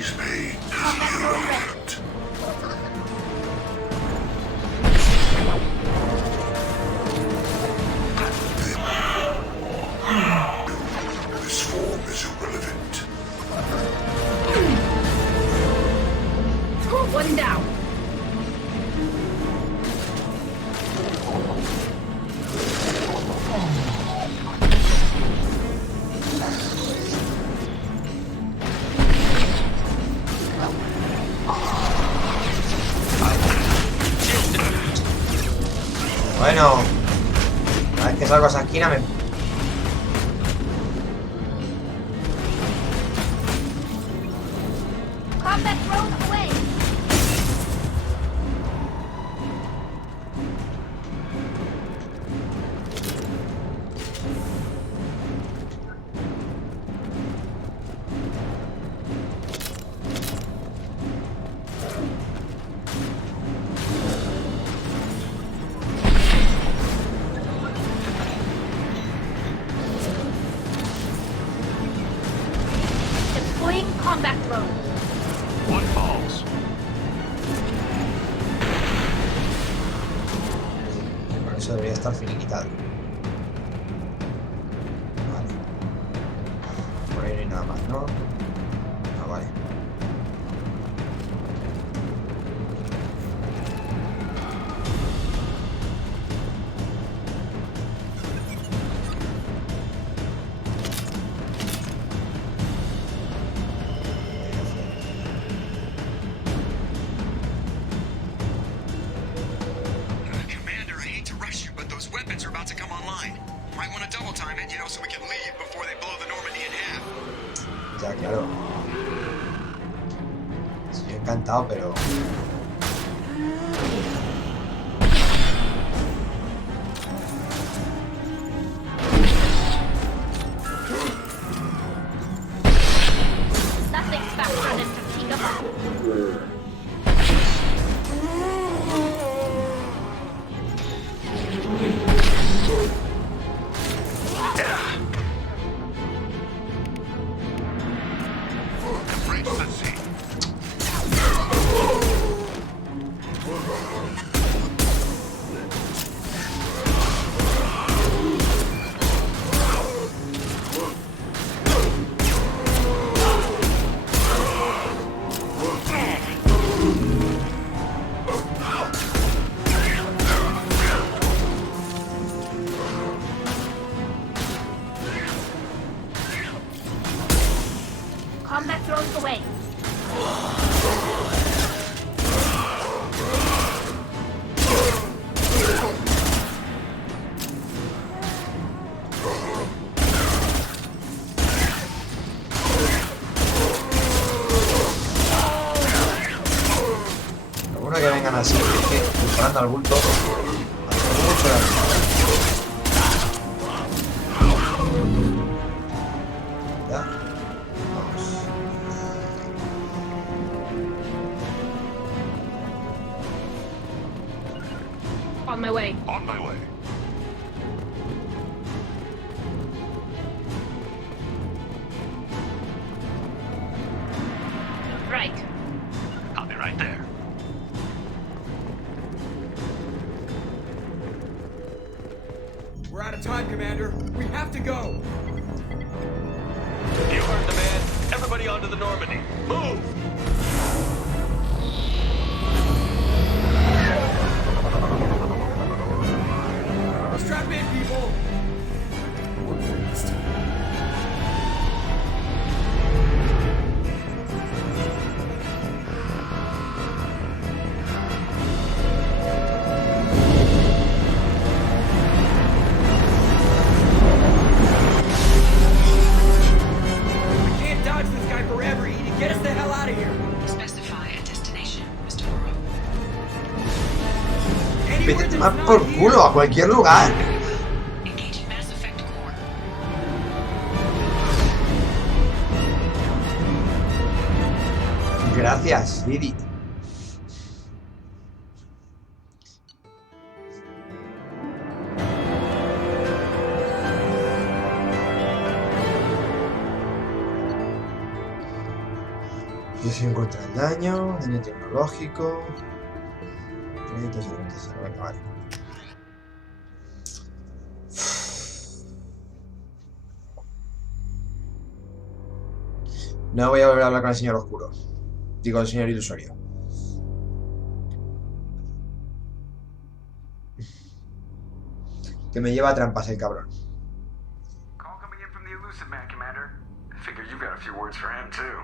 Humanity's pain is irrelevant. This form is irrelevant. One down. Bueno, una vez que salgo a esa esquina me... Combat drone away. Deploying combat drone. One falls. Bueno, eso debería estar finiquitado. Vale. Por ahí no hay nada más, ¿no? Ah, vale. Commander, I hate to rush you, but those weapons are about to come online. Might want to double time it, so we can leave before they blow the Normandy in half. Ya, claro. Estoy encantado, pero... Nothing's faster than fatigue. Complacency. Combat drones away. Lo bueno que vengan así, es que disparando al bulto hace mucho daño. Ya. Vamos. On my way. On my way. Right. I'll be right there. We're out of time, Commander. We have to go. You heard the man. Everybody onto the Normandy. Move! Strap in, people. Work for you this time. We can't dodge this guy forever, Edie. Get us the hell out of here. Specify a destination, Mr. Burrow. Anywhere Vete a that's tomar not por here. culo a cualquier lugar. Engaging MassEffect core. Gracias, Edith. Protección contra el daño tecnológico. Créditos de orientación. Venga, vale. No voy a volver a hablar con el señor oscuro. Digo, el señor ilusorio. Que me lleva a trampas el cabrón. Call coming in from the Elusive Man, Commander. I figure you've got a few words for him, too.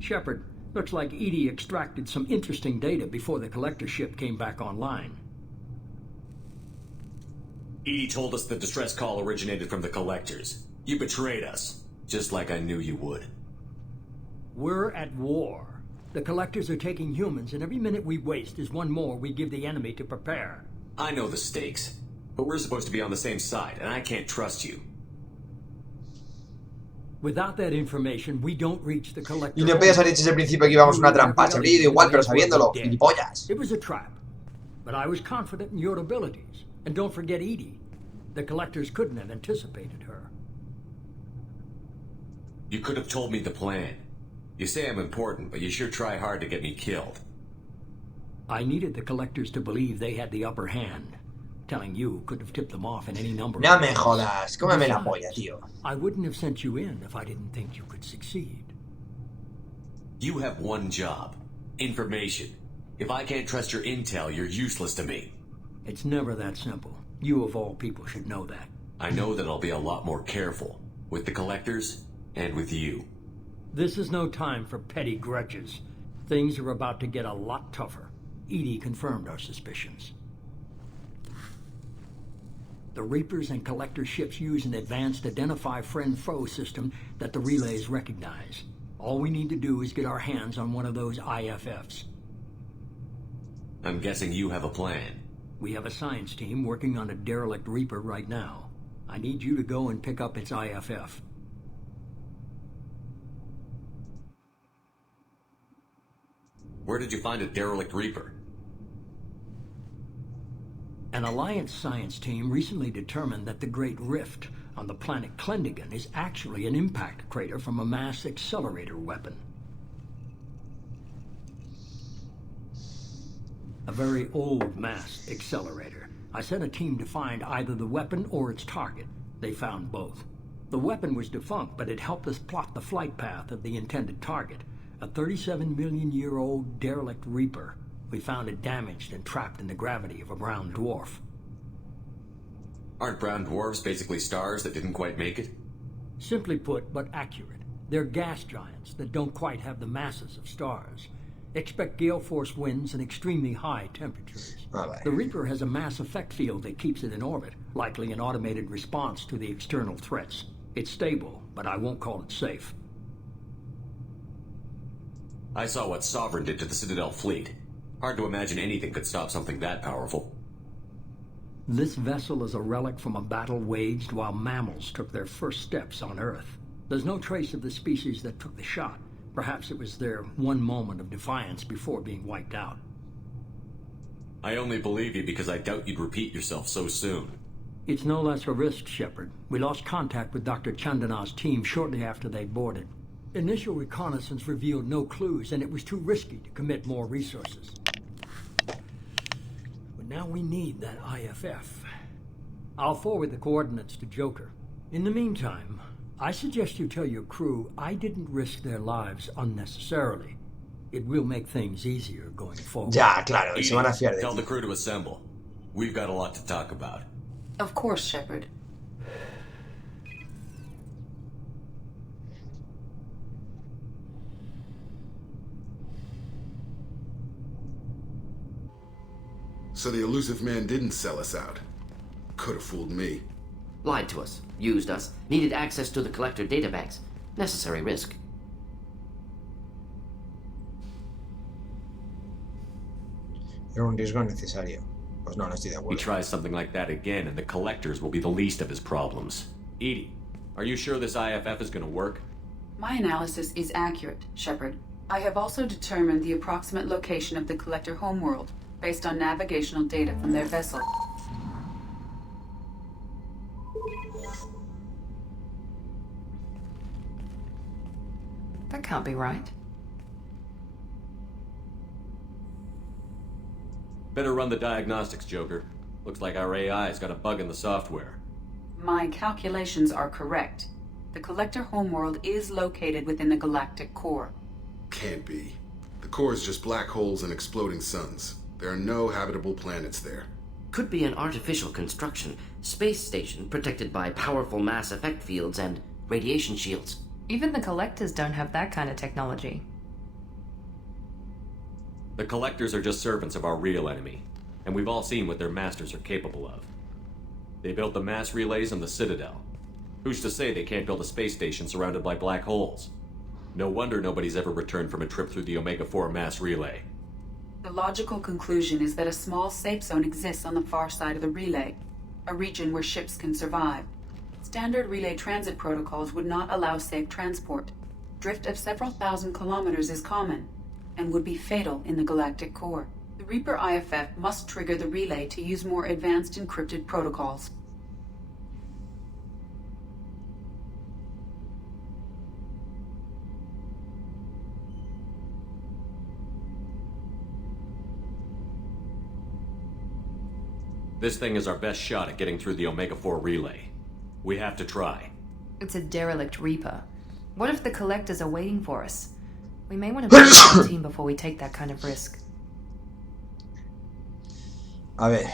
Shepard, looks like Edie extracted some interesting data before the collector ship came back online. Edie told us the distress call originated from the collectors. You betrayed us, just like I knew you would. We're at war. The collectors are taking humans, and every minute we waste is one more we give the enemy to prepare. I know the stakes, but we're supposed to be on the same side, and I can't trust you. Without that information, we don't reach the collector. Y no podías haber dicho desde el principio que íbamos a una trampa. Se habría ido igual, pero sabiéndolo. Gilipollas. It was a trap, but I was confident in your abilities. And don't forget Edie. The collectors couldn't have anticipated her. You could have told me the plan. You say I'm important, but you sure try hard to get me killed. I needed the collectors to believe they had the upper hand. Telling you could have tipped them off in any number. No me jodas. Cómeme la polla, tío. I wouldn't have sent you in if I didn't think you could succeed. You have one job. Information. If I can't trust your intel, you're useless to me. It's never that simple. You of all people should know that. I know that I'll be a lot more careful. With the collectors, and with you. This is no time for petty grudges. Things are about to get a lot tougher. Edie confirmed our suspicions. The Reapers and Collector ships use an advanced identify friend-foe system that the relays recognize. All we need to do is get our hands on one of those IFFs. I'm guessing you have a plan. We have a science team working on a derelict Reaper right now. I need you to go and pick up its IFF. Where did you find a derelict Reaper? An Alliance science team recently determined that the Great Rift on the planet Klendigan is actually an impact crater from a mass accelerator weapon. A very old mass accelerator. I sent a team to find either the weapon or its target. They found both. The weapon was defunct, but it helped us plot the flight path of the intended target. A 37-million-year-old derelict Reaper. We found it damaged and trapped in the gravity of a brown dwarf. Aren't brown dwarfs basically stars that didn't quite make it? Simply put, but accurate. They're gas giants that don't quite have the masses of stars. Expect gale force winds and extremely high temperatures. The Reaper has a mass effect field that keeps it in orbit, likely an automated response to the external threats. It's stable, but I won't call it safe. I saw what Sovereign did to the Citadel fleet. Hard to imagine anything could stop something that powerful. This vessel is a relic from a battle waged while mammals took their first steps on Earth. There's no trace of the species that took the shot. Perhaps it was their one moment of defiance before being wiped out. I only believe you because I doubt you'd repeat yourself so soon. It's no less a risk, Shepard. We lost contact with Dr. Chandana's team shortly after they boarded. Initial reconnaissance revealed no clues, and it was too risky to commit more resources. But now we need that IFF. I'll forward the coordinates to Joker. In the meantime, I suggest you tell your crew I didn't risk their lives unnecessarily. It will make things easier going forward. Ya, claro, y se van a fiar de Tell ti. the crew to assemble. We've got a lot to talk about. Of course, Shepard. So the elusive man didn't sell us out. Could have fooled me. Lied to us, used us, needed access to the collector databanks. Necessary risk. Era un riesgo necesario. Pues no, no estoy de He acuerdo. tries something like that again, and the collectors will be the least of his problems. Edie, are you sure this IFF is going to work? My analysis is accurate, Shepard. I have also determined the approximate location of the collector homeworld. based on navigational data from their vessel. That can't be right. Better run the diagnostics, Joker. Looks like our AI's got a bug in the software. My calculations are correct. The Collector homeworld is located within the galactic core. Can't be. The core is just black holes and exploding suns. There are no habitable planets there. Could be an artificial construction, space station protected by powerful mass effect fields and radiation shields. Even the Collectors don't have that kind of technology. The Collectors are just servants of our real enemy, and we've all seen what their masters are capable of. They built the mass relays on the Citadel. Who's to say they can't build a space station surrounded by black holes? No wonder nobody's ever returned from a trip through the Omega-4 mass relay. The logical conclusion is that a small safe zone exists on the far side of the relay, a region where ships can survive. Standard relay transit protocols would not allow safe transport. Drift of several thousand kilometers is common, and would be fatal in the galactic core. The Reaper IFF must trigger the relay to use more advanced encrypted protocols. This thing is our best shot at getting through the Omega-4 relay. We have to try. It's a derelict Reaper. What if the Collectors are waiting for us? We may want to build a team before we take that kind of risk. A ver.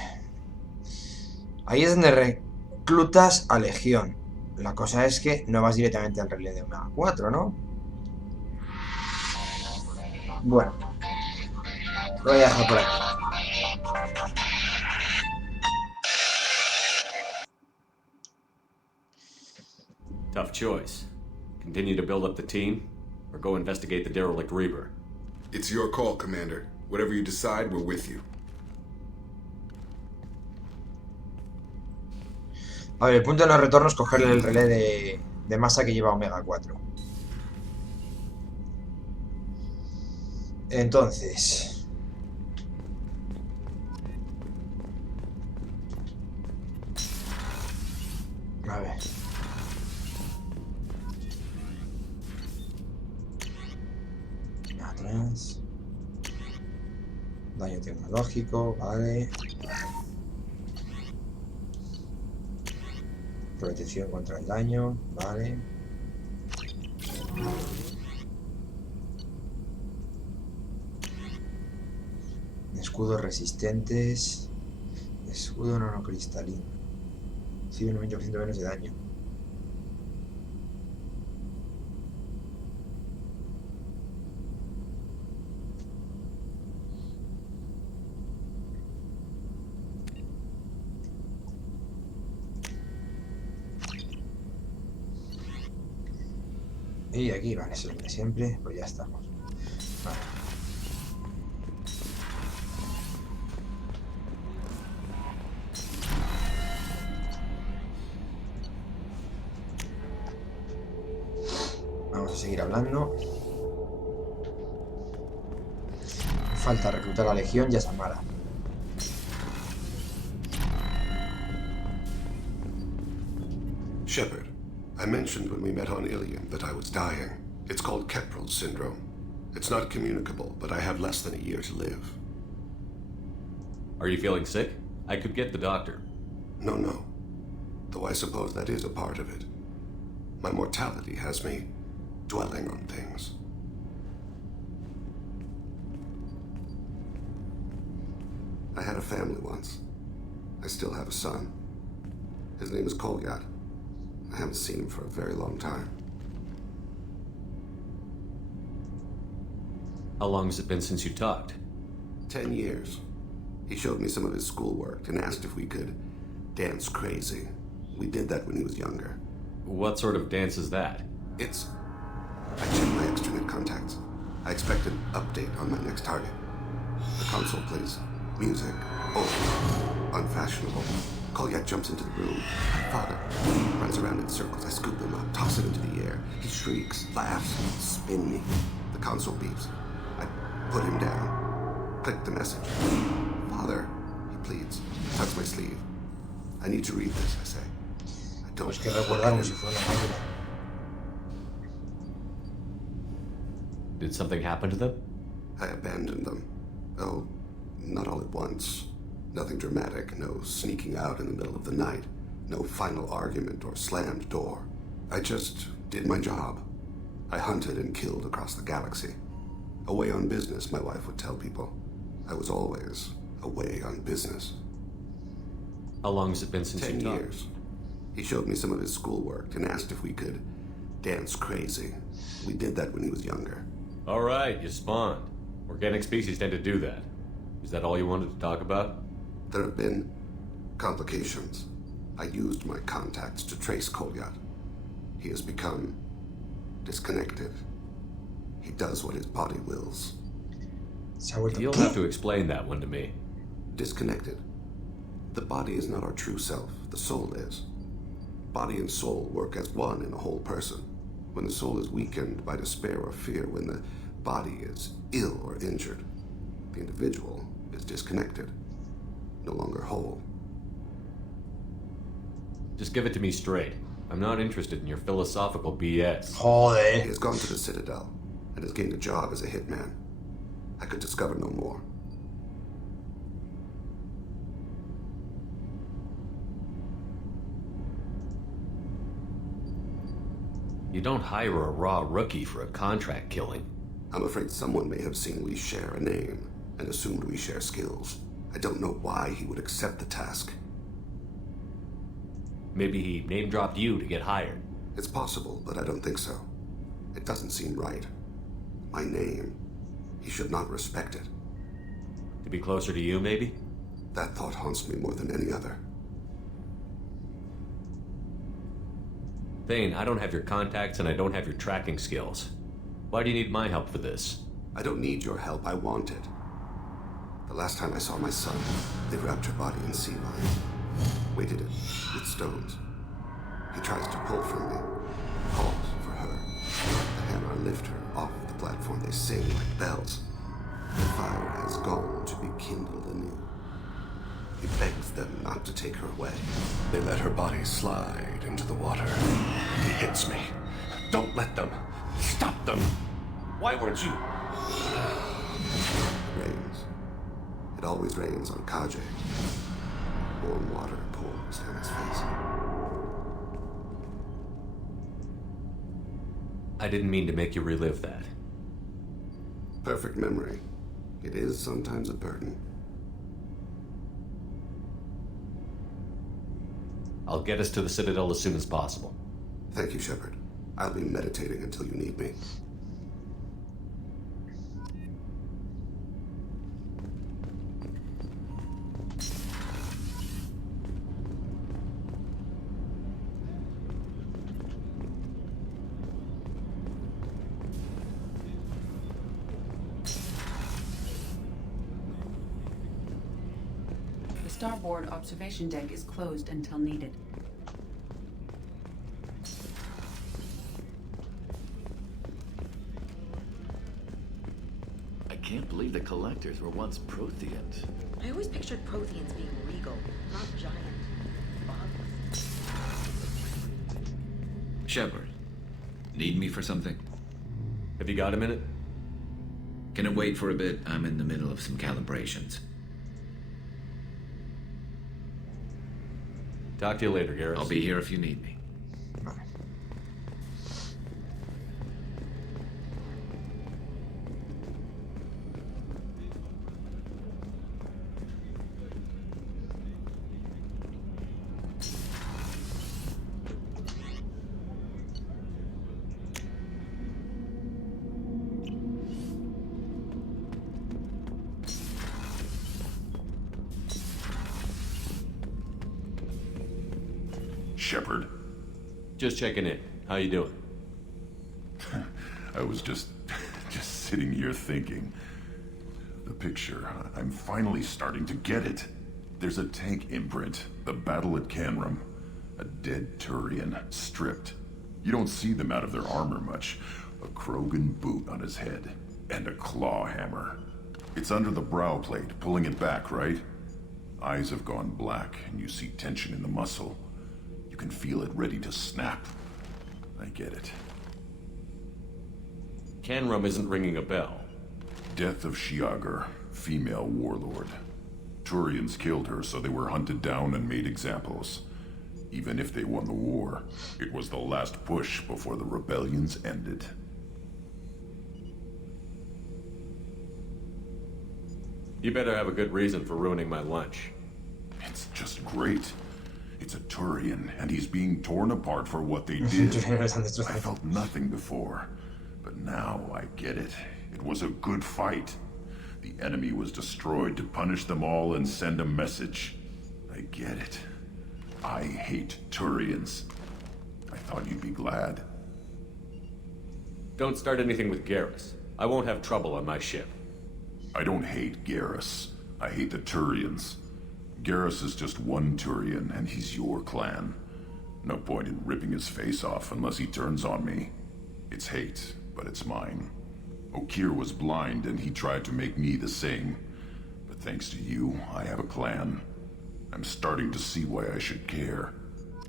Ahí es donde reclutas a Legión. La cosa es que no vas directamente al relé de Omega 4, ¿no? Bueno. Lo voy a dejar por aquí. Tough choice. Continue to build up the team, or go investigate the derelict Reaper. It's your call, Commander. Whatever you decide, we're with you. A ver, el punto de no retorno es cogerle el relé de masa que lleva Omega 4. Entonces... A ver... Atrás... Daño tecnológico, vale... Protección contra el daño, vale. Escudos resistentes. Escudo nanocristalino. Sí, un 90% menos de daño. Y aquí, vale, eso es lo de siempre, pues ya estamos. Vale. Vamos a seguir hablando. Falta reclutar a la Legión y a Samara. Shepard, I mentioned when we met on Ilium that I was dying. It's called Keprel syndrome. It's not communicable, but I have less than a year to live. Are you feeling sick? I could get the doctor. No. Though I suppose that is a part of it. My mortality has me dwelling on things. I had a family once. I still have a son. His name is Kolyat. I haven't seen him for a very long time. How long has it been since you talked? 10 years. He showed me some of his schoolwork and asked if we could dance crazy. We did that when he was younger. What sort of dance is that? It's... I checked my extranet contacts. I expect an update on my next target. The console plays music. Oh, unfashionable. Kolyat jumps into the room. My father runs around in circles. I scoop him up, toss it into the air. He shrieks, laughs, spin me. The console beeps. I put him down. Click the message. pleads, tucks my sleeve. I need to read this, I say. I don't... Pues que recuerda como si fuera una máquina. Did something happen to them? I abandoned them. Oh, not all at once. Nothing dramatic, no sneaking out in the middle of the night, no final argument or slammed door. I just did my job. I hunted and killed across the galaxy. Away on business, my wife would tell people. I was always away on business. How long has it been since 10 you talked? years. He showed me some of his schoolwork and asked if we could dance crazy. We did that when he was younger. All right, you spawned. Organic species tend to do that. Is that all you wanted to talk about? There have been complications. I used my contacts to trace Kolyat. He has become disconnected. He does what his body wills. You'll have to explain that one to me. Disconnected. The body is not our true self. The soul is. Body and soul work as one in a whole person. When the soul is weakened by despair or fear, when the body is ill or injured, the individual is disconnected, no longer whole. Just give it to me straight. I'm not interested in your philosophical BS. Joder. He has gone to the Citadel and has gained a job as a hitman. I could discover no more. You don't hire a raw rookie for a contract killing. I'm afraid someone may have seen we share a name and assumed we share skills. I don't know why he would accept the task. Maybe he name-dropped you to get hired. It's possible, but I don't think so. It doesn't seem right. My name. He should not respect it. To be closer to you, maybe? That thought haunts me more than any other. Thane, I don't have your contacts and I don't have your tracking skills. Why do you need my help for this? I don't need your help. I want it. The last time I saw my son, they wrapped her body in sea lines, weighted it with stones. He tries to pull from me, calls for her. The hammer lift her off the platform. They sing like bells. The fire has gone to be kindled anew. He begs them not to take her away. They let her body slide into the water. He hits me. Don't let them. Stop them. Why weren't you? Rains. It always rains on Kage. Warm water pours down his face. I didn't mean to make you relive that. Perfect memory. It is sometimes a burden. I'll get us to the Citadel as soon as possible. Thank you, Shepard. I'll be meditating until you need me. The starboard observation deck is closed until needed. I can't believe the collectors were once Protheans. I always pictured Protheans being regal, not giant. Shepard, need me for something? Have you got a minute? Can it wait for a bit? I'm in the middle of some calibrations. Talk to you later, Garrus. I'll be here if you need me. Shepard. Just checking in. How you doing? I was just sitting here thinking. The picture, I'm finally starting to get it. There's a tank imprint, the battle at Canrum. A dead Turian, stripped. You don't see them out of their armor much. A Krogan boot on his head, and a claw hammer. It's under the brow plate, pulling it back, right? Eyes have gone black, and you see tension in the muscle. You can feel it ready to snap. I get it. Canrum isn't ringing a bell. Death of Shiagar, female warlord. Turians killed her, so they were hunted down and made examples. Even if they won the war, it was the last push before the rebellions ended. You better have a good reason for ruining my lunch. It's just great. It's a Turian, and he's being torn apart for what they did. I felt nothing before, but now I get it. It was a good fight. The enemy was destroyed to punish them all and send a message. I get it. I hate Turians. I thought you'd be glad. Don't start anything with Garrus. I won't have trouble on my ship. I don't hate Garrus. I hate the Turians. Garrus is just one Turian, and he's your clan. No point in ripping his face off unless he turns on me. It's hate, but it's mine. Okir was blind, and he tried to make me the same. But thanks to you, I have a clan. I'm starting to see why I should care.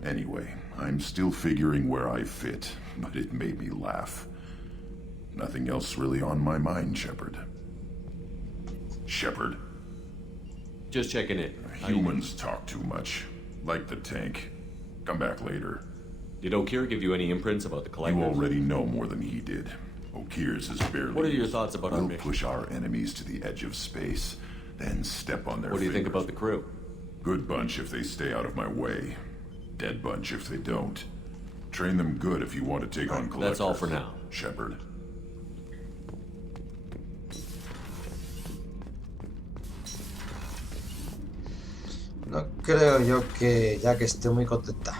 Anyway, I'm still figuring where I fit, but it made me laugh. Nothing else really on my mind, Shepard. Shepard. Just checking in. Humans talk too much. Like the tank. Come back later. Did Okir give you any imprints about the Collectors? You already know more than he did. Okir's is barely... What are your thoughts about our mission? We'll push our enemies to the edge of space, then step on their What do you think about the crew? Good bunch if they stay out of my way. Dead bunch if they don't. Train them good if you want to take on Collectors. That's all for now. Shepard. No creo yo que ya que esté muy contenta.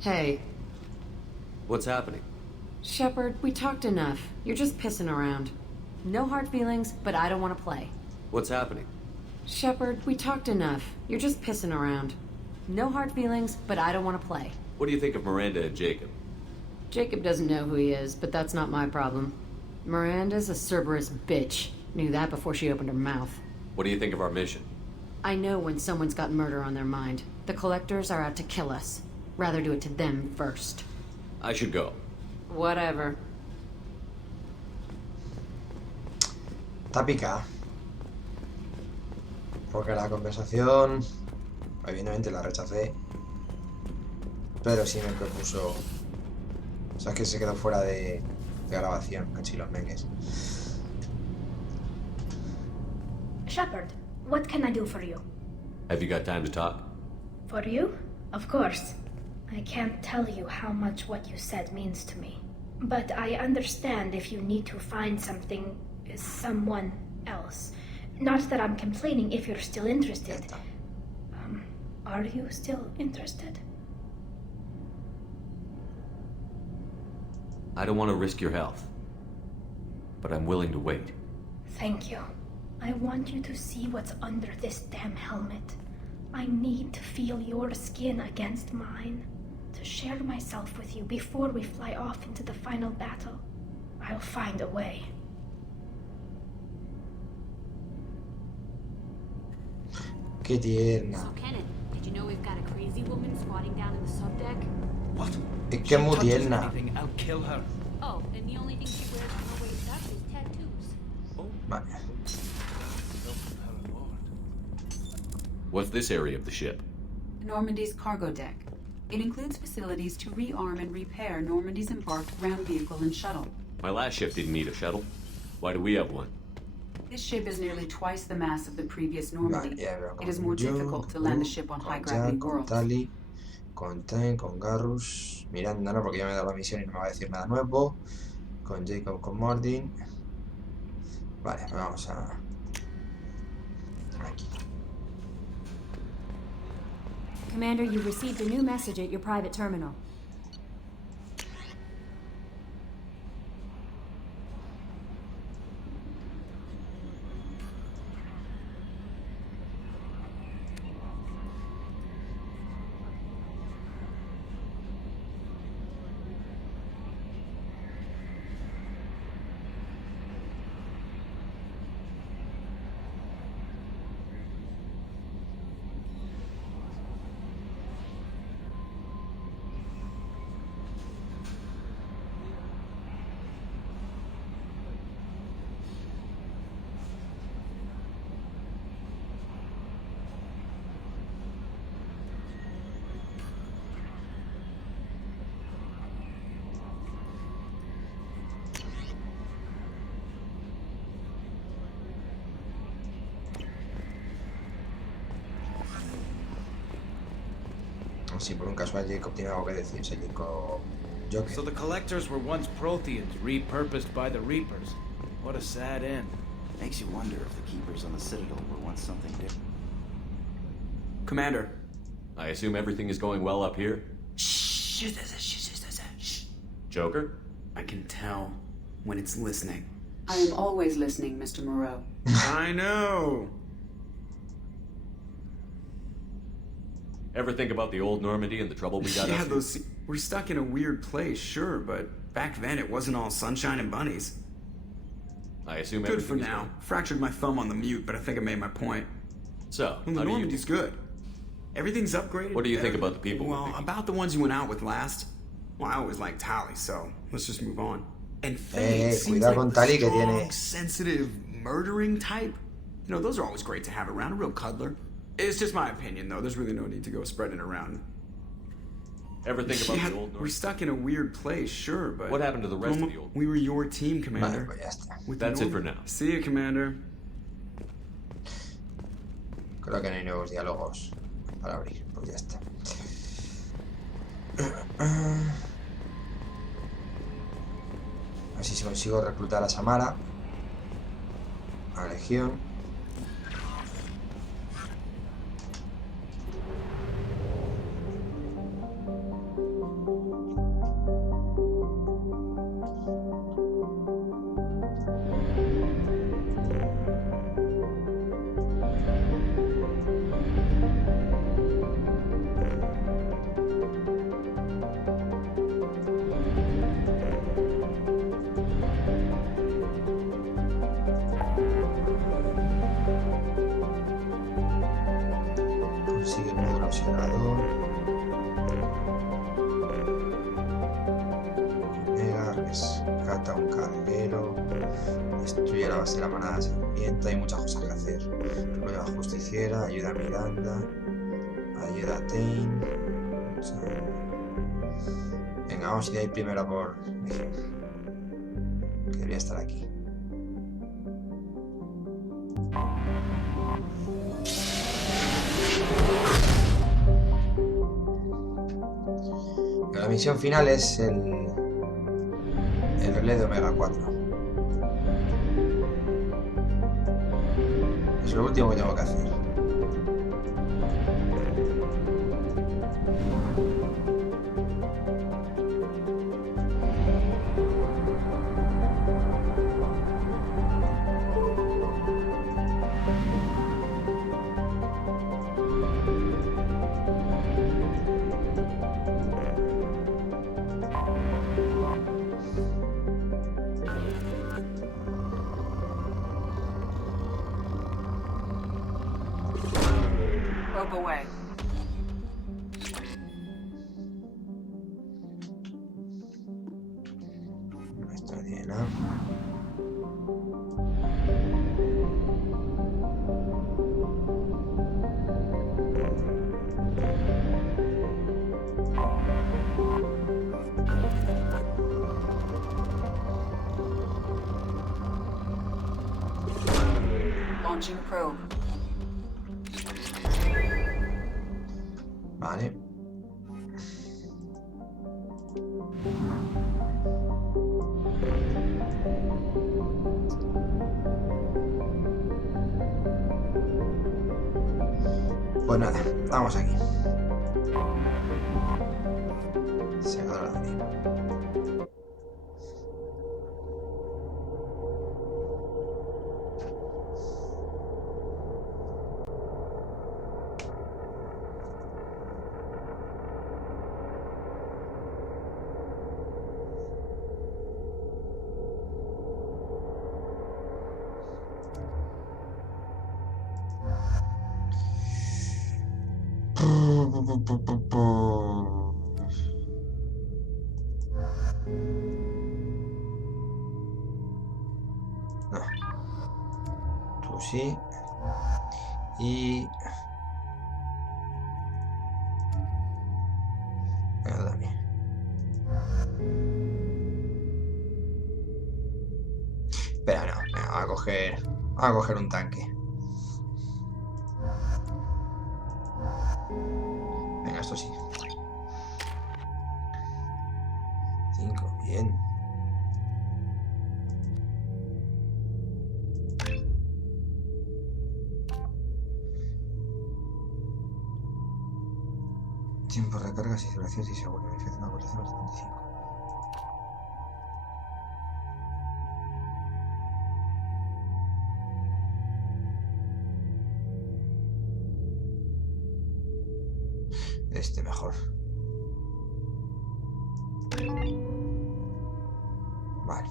Hey. What's happening? Shepard, we talked enough. You're just pissing around. No hard feelings, but I don't want to play. What's happening? Shepard, we talked enough. You're just pissing around. No hard feelings, but I don't want to play. What do you think of Miranda and Jacob? Jacob doesn't know who he is, but that's not my problem. Miranda's a Cerberus bitch. Knew that before she opened her mouth. What do you think of our mission? I know when someone's got murder on their mind. The Collectors are out to kill us. Rather do it to them first. I should go. Whatever. Está pica. Porque la conversación, evidentemente la rechacé. Pero sí me propuso... O sea, es que se quedó fuera de grabación, cachilos mengues. Shepard, what can I do for you? Have you got time to talk? For you? Of course. I can't tell you how much what you said means to me. But I understand if you need to find someone else. Not that I'm complaining if you're still interested. Are you still interested? I don't want to risk your health, but I'm willing to wait. Thank you. I want you to see what's under this damn helmet. I need to feel your skin against mine, to share myself with you before we fly off into the final battle. I'll find a way. Qué tierna. So, Kenneth, did you know we've got a crazy woman squatting down in the subdeck? What? Es que es muy tierna. I'll kill her. Oh, and the only thing she wears on her waist up is tattoos. Vale. What's this area of the ship? Normandy's cargo deck. It includes facilities to rearm and repair Normandy's embarked ground vehicle and shuttle. My last ship didn't need a shuttle. Why do we have one? This ship is nearly twice the mass of the previous Normandy. It is more yo, difficult to land a ship on high-gravity con worlds. Tali, con Ten, con Garrus, Miranda no, porque ya me he dado la misión y no me va a decir nada nuevo. Con Jacob, con Mordin. Vale, pues vamos a... Aquí. Commander, you received a new message at your private terminal. Si por un casual Jacob tiene algo que decir, si Jacob... Joker. So the collectors were once Protheans, repurposed by the Reapers. What a sad end. Makes you wonder if the keepers on the Citadel were once something different. Commander. I assume everything is going well up here? Shh. Joker? I can tell when it's listening. I am always listening, Mr. Moreau. I know. Ever think about the old Normandy and the trouble we got up to? We're stuck in a weird place, sure, but back then it wasn't all sunshine and bunnies. I assume good everything for now. Fractured my thumb on the mute, but I think I made my point. So, well, the Normandy's good. Everything's upgraded. What do you think about the people? Well, about the ones you went out with last. Well, I always liked Tali, so let's just move on. And Faye seems like the strong, sensitive, murdering type. You know, those are always great to have around, a real cuddler. It's just my opinion, though. There's really no need to go spreading it around. Ever think about the old Normandy? We're stuck in a weird place, sure, but... What happened to the rest of the old... We were your team, Commander. Vale, pues ya está. That's it for now. See you, Commander. Creo que no hay nuevos diálogos para abrir, pues ya está. A ver si consigo reclutar a Samara, a Legión. Consigue el módulo observador. Omega, rescata un carguero. Destruye la base de la manada serpiente. Hay muchas cosas que hacer. Prueba justiciera, ayuda a Miranda. Ayuda a Tain. Venga, vamos a ir ahí primero por Legión. Que debería estar aquí. La misión final es el relé de Omega 4. Es lo último que tengo que hacer. Rope away. Esto no tiene nada. Launching probe. Vale. Pues nada, vamos aquí. Segadora de nieve. No. Tú sí. Y... Venga, también. Espera, no. Venga, voy a coger un tanque. Venga, esto sí. 5, bien. Tiempo de recarga, 6 duración, 6 segundos. Verificación de aportación, 75. Este mejor. Vale.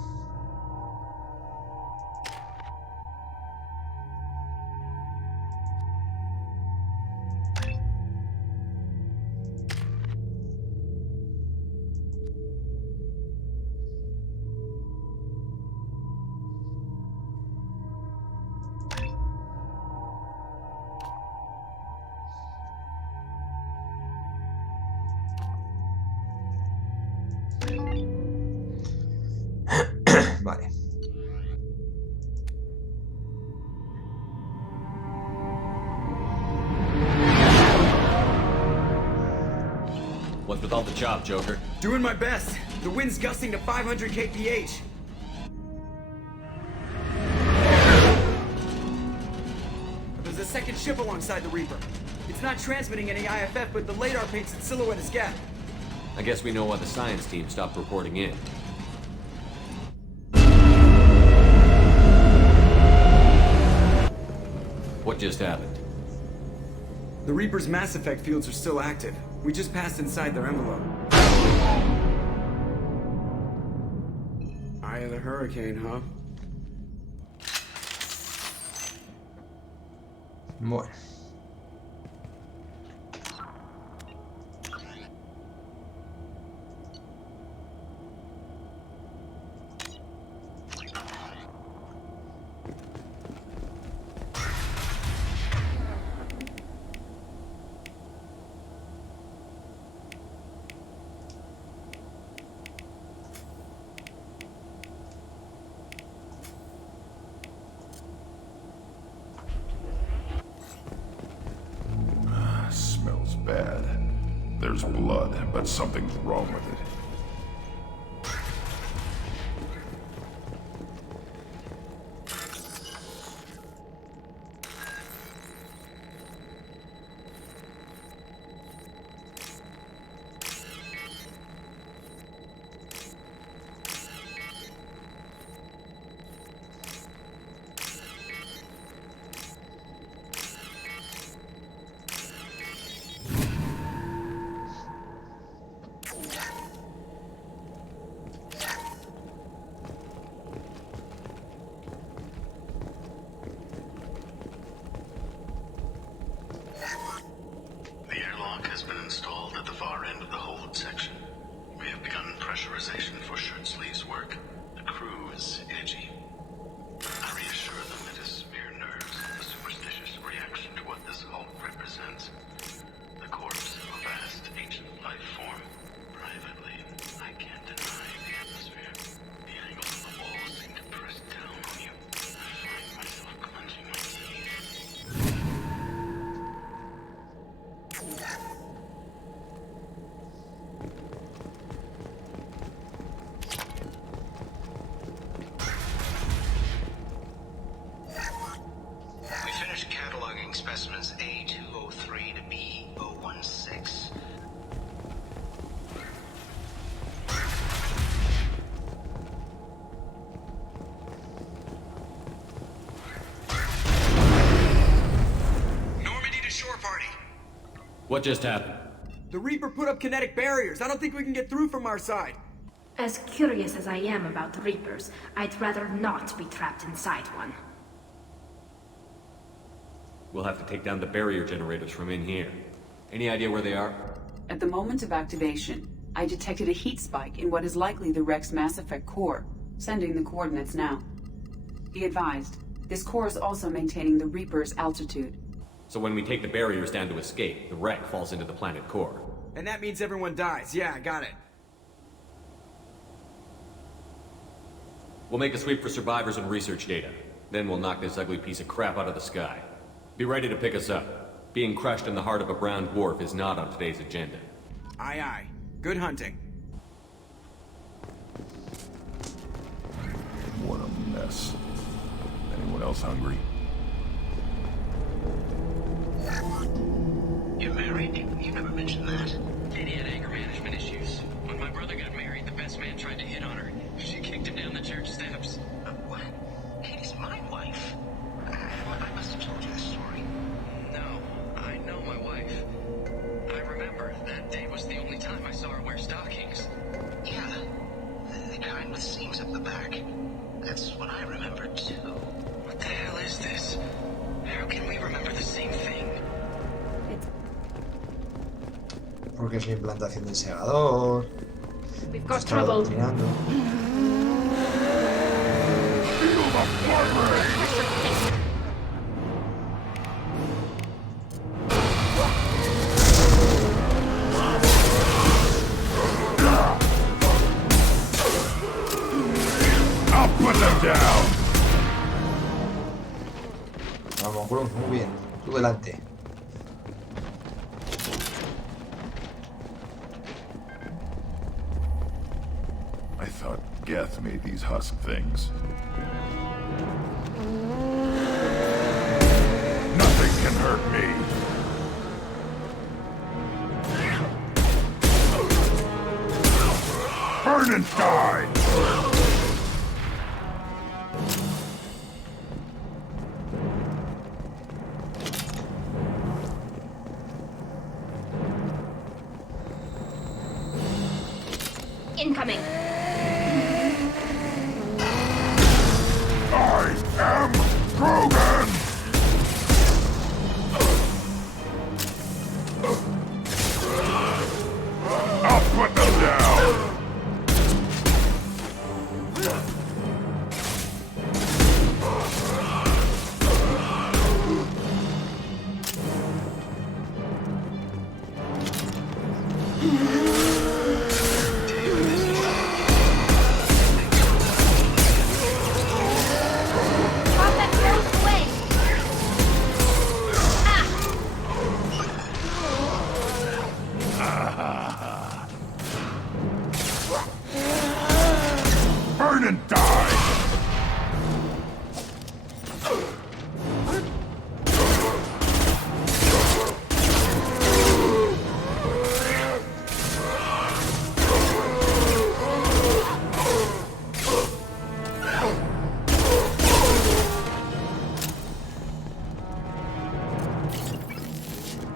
Vale. What's with all the chop, Joker? Doing my best. The wind's gusting to 500 kph. There's a second ship alongside the Reaper. It's not transmitting any IFF, but the radar paints its silhouette as geth. I guess we know why the science team stopped reporting in. What just happened? The Reaper's mass effect fields are still active. We just passed inside their envelope. Eye of the hurricane, huh? Bueno. Smells bad. There's blood, but something's wrong with it. Specimens A203 to B016. Normandy to shore party. What just happened? The Reaper put up kinetic barriers. I don't think we can get through from our side. As curious as I am about the Reapers, I'd rather not be trapped inside one. We'll have to take down the barrier generators from in here. Any idea where they are? At the moment of activation, I detected a heat spike in what is likely the Rex Mass Effect core, sending the coordinates now. Be advised, this core is also maintaining the Reaper's altitude. So when we take the barriers down to escape, the wreck falls into the planet core. And that means everyone dies. Yeah, I got it. We'll make a sweep for survivors and research data. Then we'll knock this ugly piece of crap out of the sky. Be ready to pick us up. Being crushed in the heart of a brown dwarf is not on today's agenda. Aye, aye. Good hunting. guess. Anyone else hungry? You're married? You never mentioned that. Katie had anger management issues. When my brother got married, the best man tried to hit on her. She kicked him down the church steps. What? Katie's my wife. I must have told you this story. No, I know my wife. I remember that day was the only time I saw her wear stockings. Yeah, the kind with seams up the back. That's what I remember too. What the hell is this? How can we remember the same thing? Porque es la implantación del segador. We've got trouble. I'll put them down. Vamos, Cruz, muy bien. Tú delante. I thought Geth made these husk things. Nothing can hurt me. Burn and die! Incoming. I am Krogan! I'll put them down! Burn and die!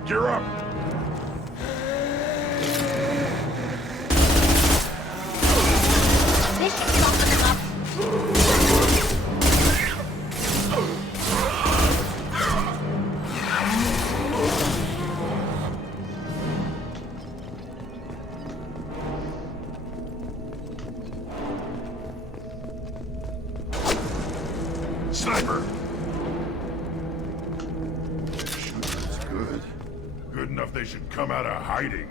Gear up! This should soften them up. Sniper! Shooting's good. Good enough they should come out of hiding.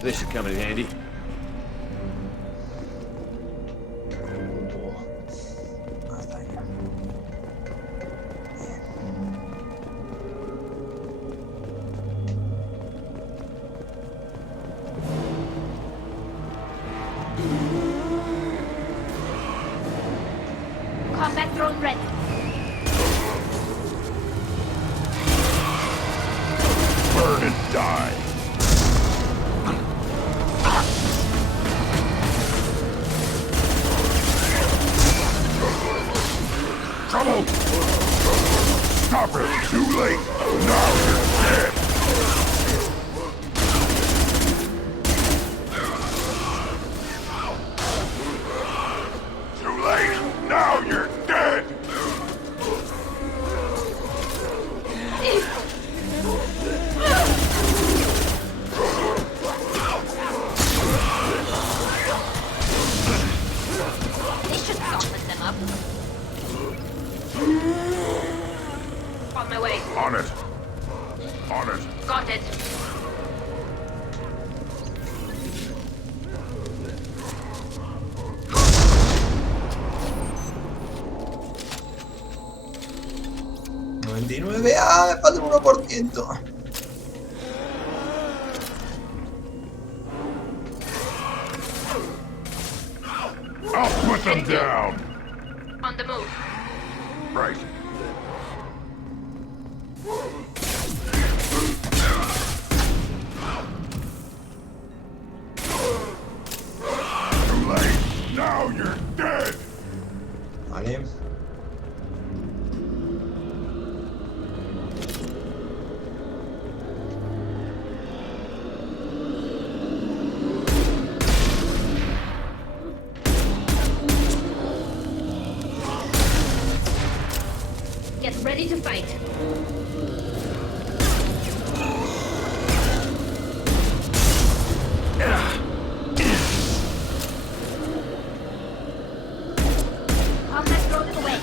This should come in handy. Combat drone ready. Burn and die! Trouble! Stop it! Too late! Now you're dead! Too late! Now you're dead! This should soften them up. On my way. On it! On it! Got it. ¡Ah! Me falta un 1%. put them down! On the move. Right. Too late! Now you're dead! Vale. Get ready to fight. Habla thrown it away.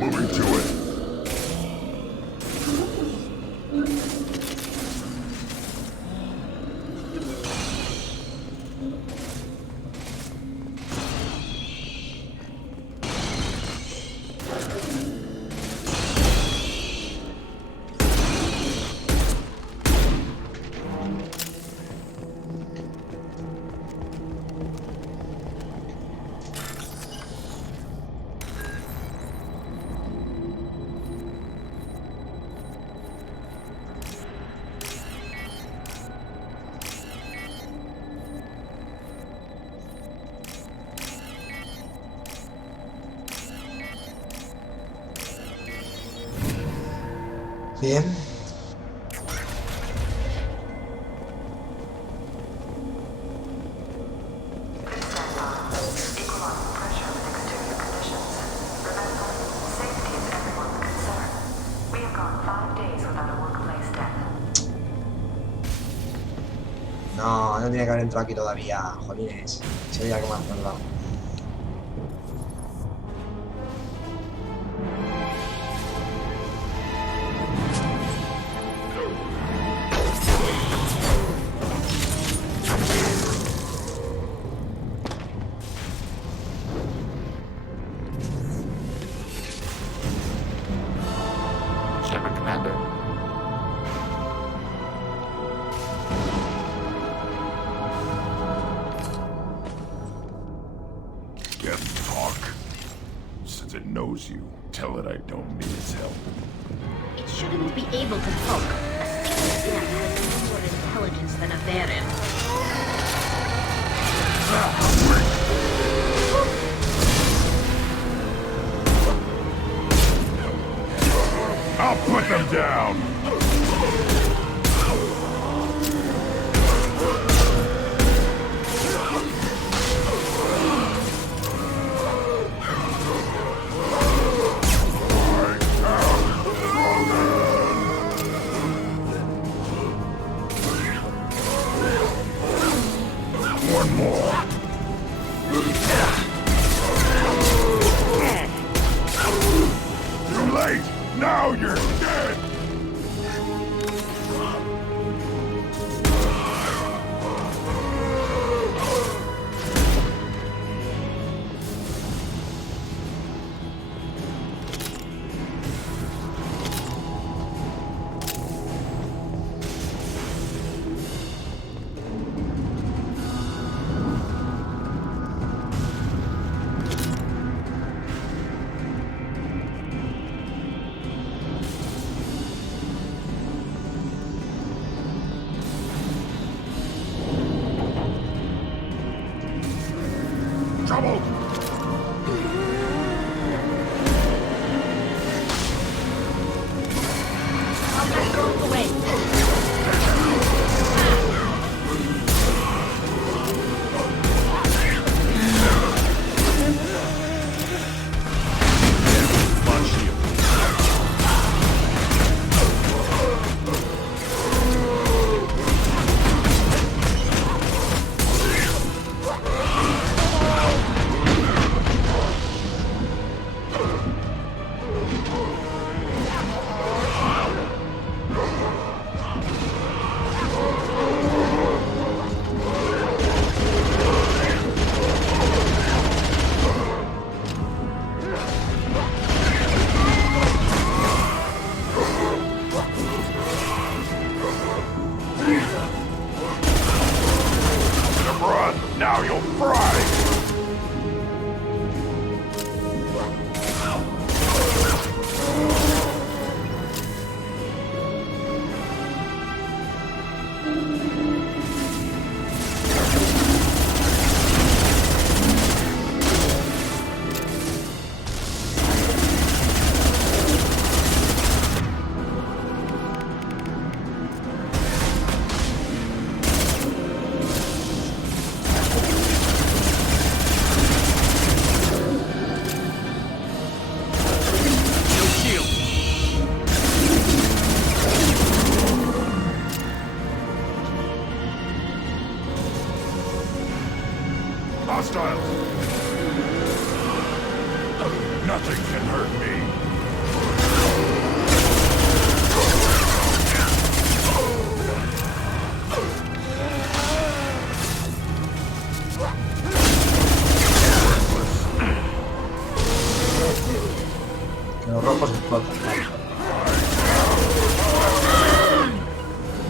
Moving to it. Bien. No, no tiene que haber entrado aquí todavía, jolines. Sería que más tardado. Commander. Geth talk. Since it knows you, tell it I don't need its help. It shouldn't be able to talk. A single geth has more intelligence than a Varen. I'll put them down! One more. Too late! Now you're dead! Trouble! I'll let go away. Run! Now you'll fry! Hostiles! Nothing can hurt me. Que los rojos explotan.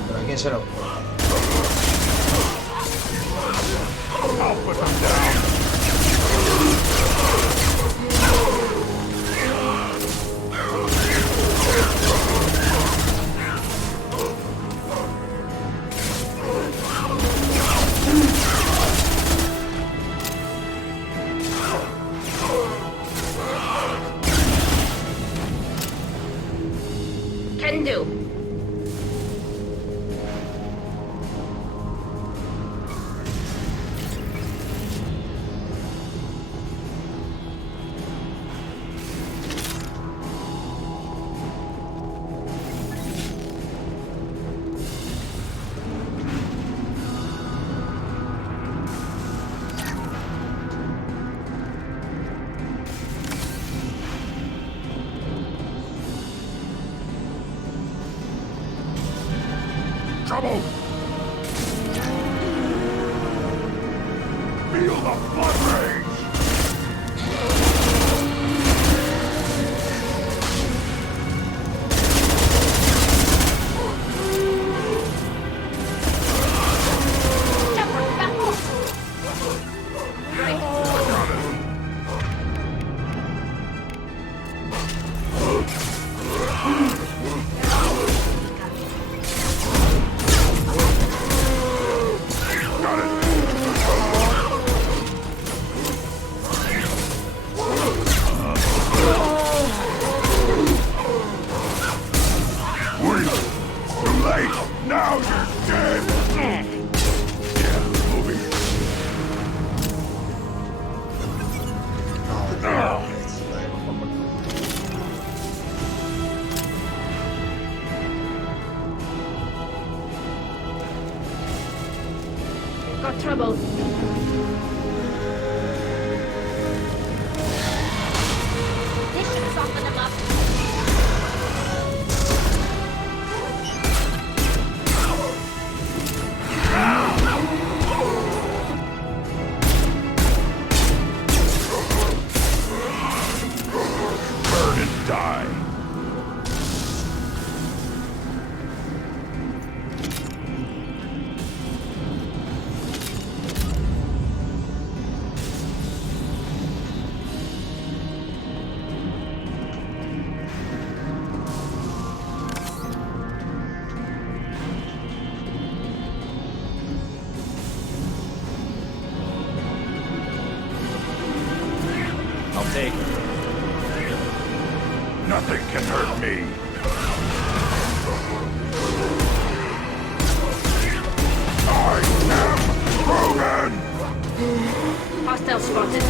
¿Pero a quién se lo? I'll put them down. Can do. Trouble! Feel the blood rage! Now you're dead! Yeah, moving. Got trouble. This should soften them up. Burn and die. I'll take it. Nothing can hurt me. I am Krogan! Hostile spotted.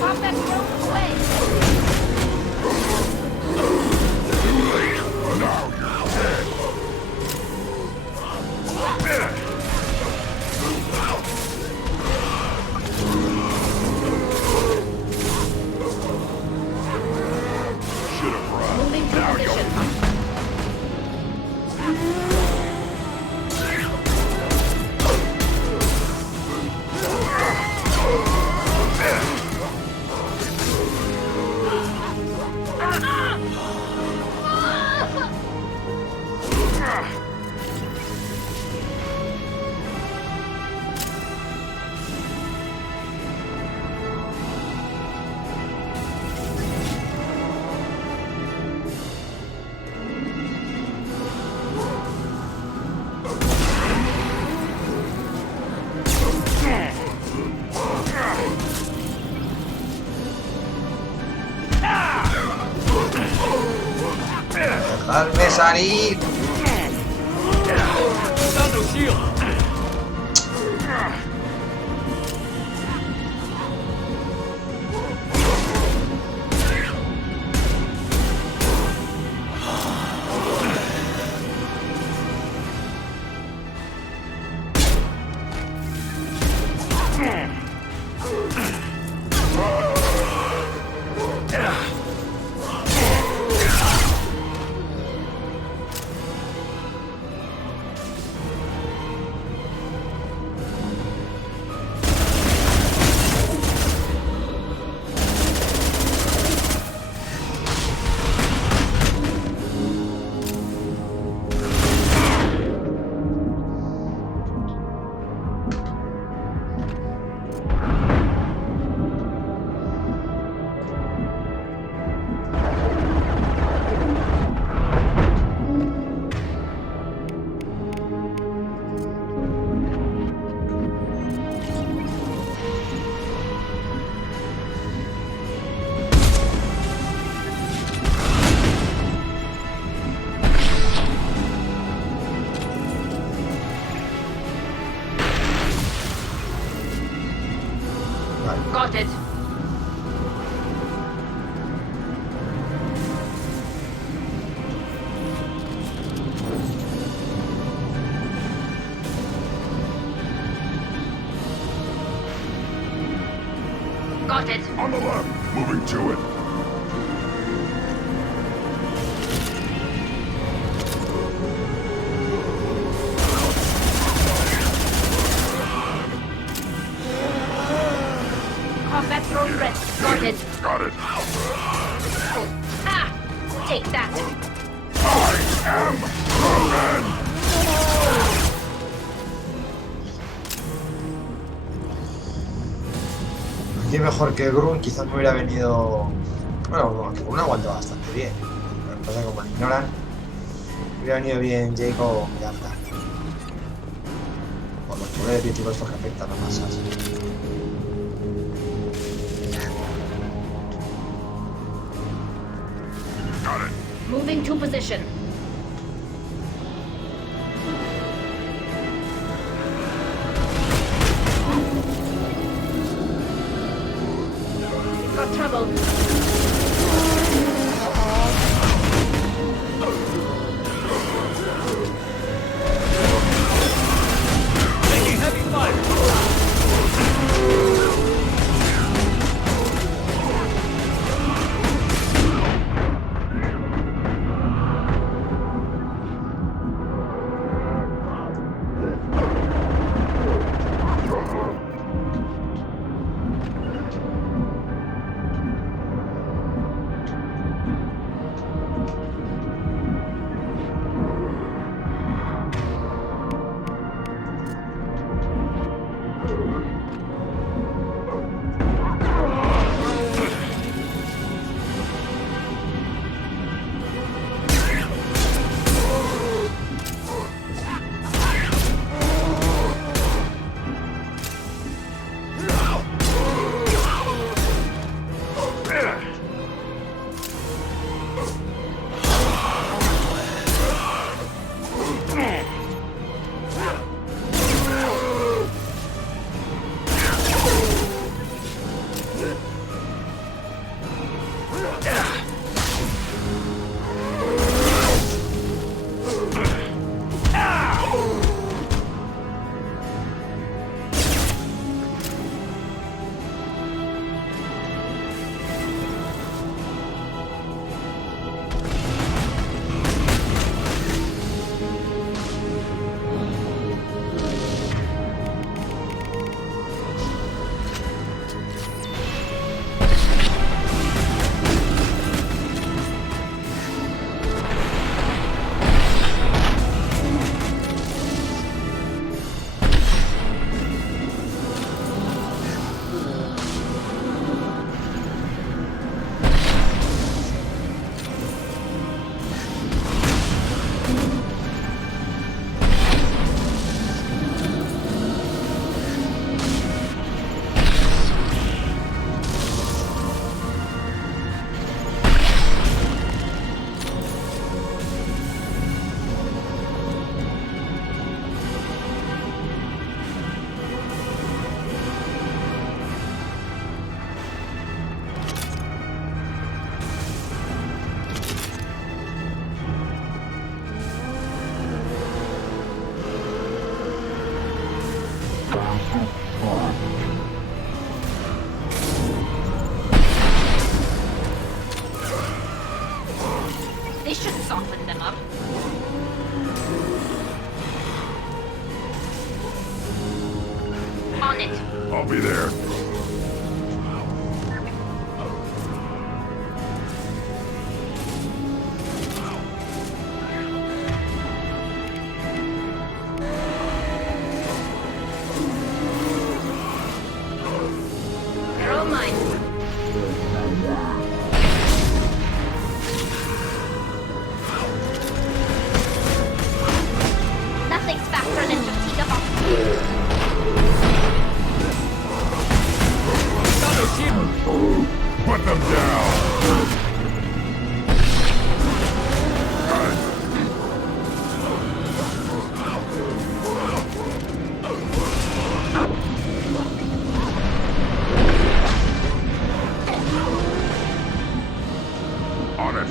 Combat broke away. Now you're dead. Should have run. Moving to Now position. ¡Dejadme salir! Got it. Got it. On the left, moving to it. Combat drone ready. Got it. Got it. Ah! Take that. I am Roman! Aquí mejor que Grun, quizás me hubiera venido... Bueno, aunque Grun aguantó bastante bien. Lo que pasa es que como lo ignoran, me hubiera venido bien Jacob Miranda. Por los poderes críticos estos que afectan a masas. Moving to position. Got trouble. Taking heavy fire. I'll be there. They're all mine. Nothing's faster than fatigue of Put them down. On it.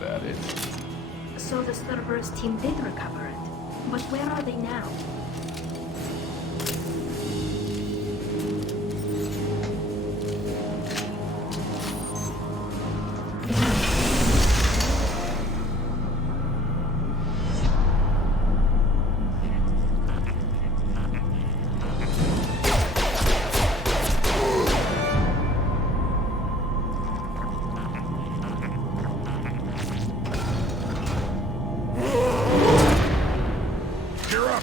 That it? So the Cerberus team did recover it. But where are they now? Gear up!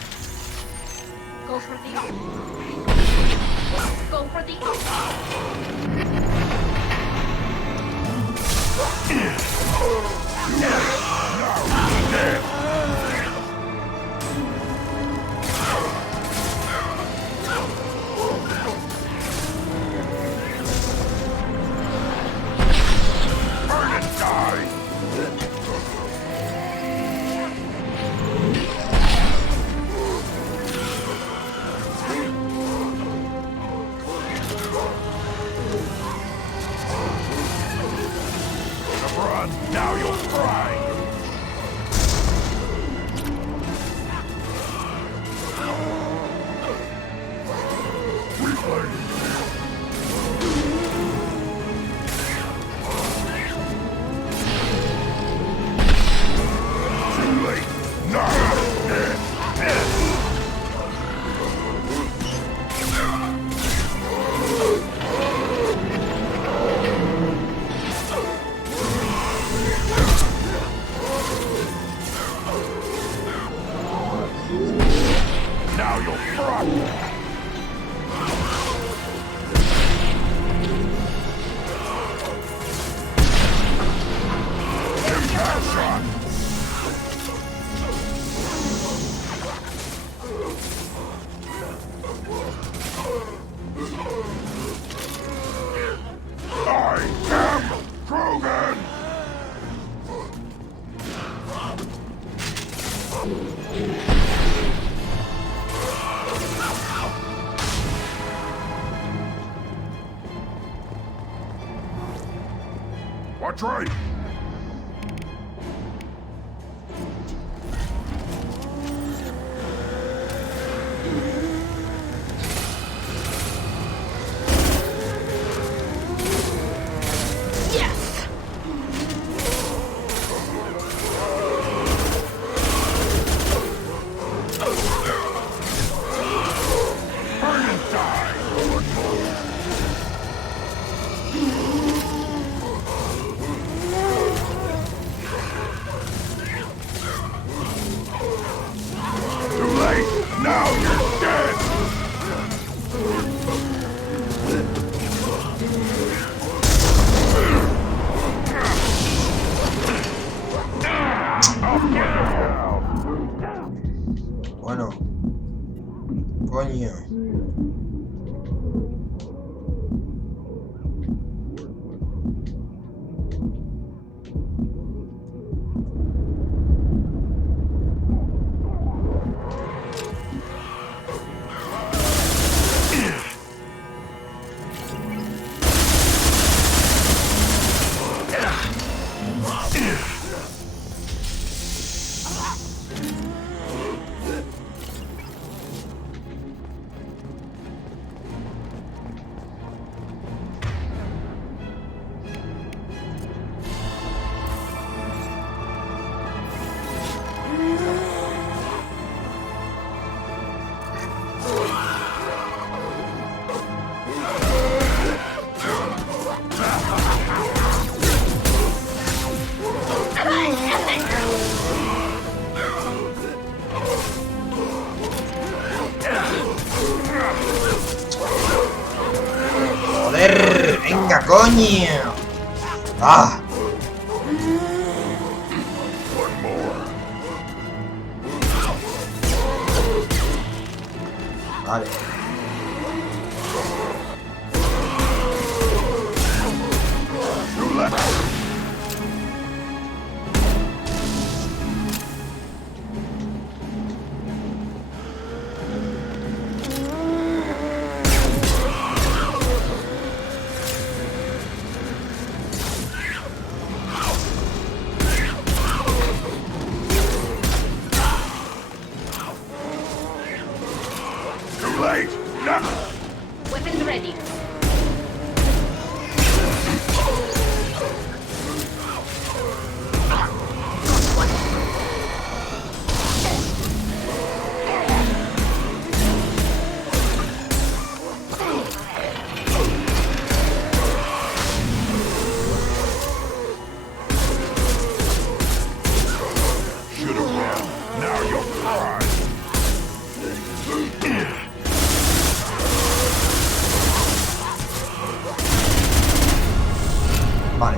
Watch right! Bueno. Coño. Joder, venga, coño. Ah. Vale. Weapons ready. Vale.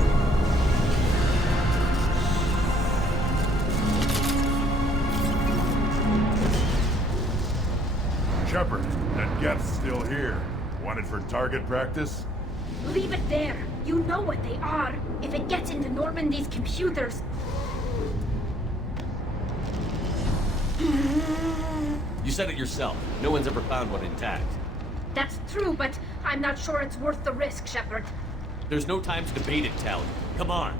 Shepard, that geth's still here. Wanted for target practice? Leave it there. You know what they are. If it gets into Normandy's computers. You said it yourself. No one's ever found one intact. That's true, but I'm not sure it's worth the risk, Shepard. There's no time to debate it, Tally. Come on.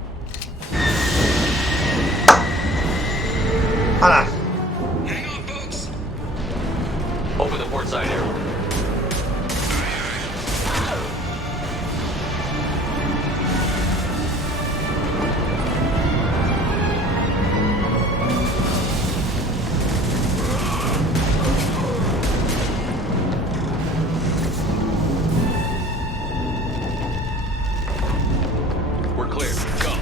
¡Hala! Hang on, folks. Open the port side arrow. We're clear. Go.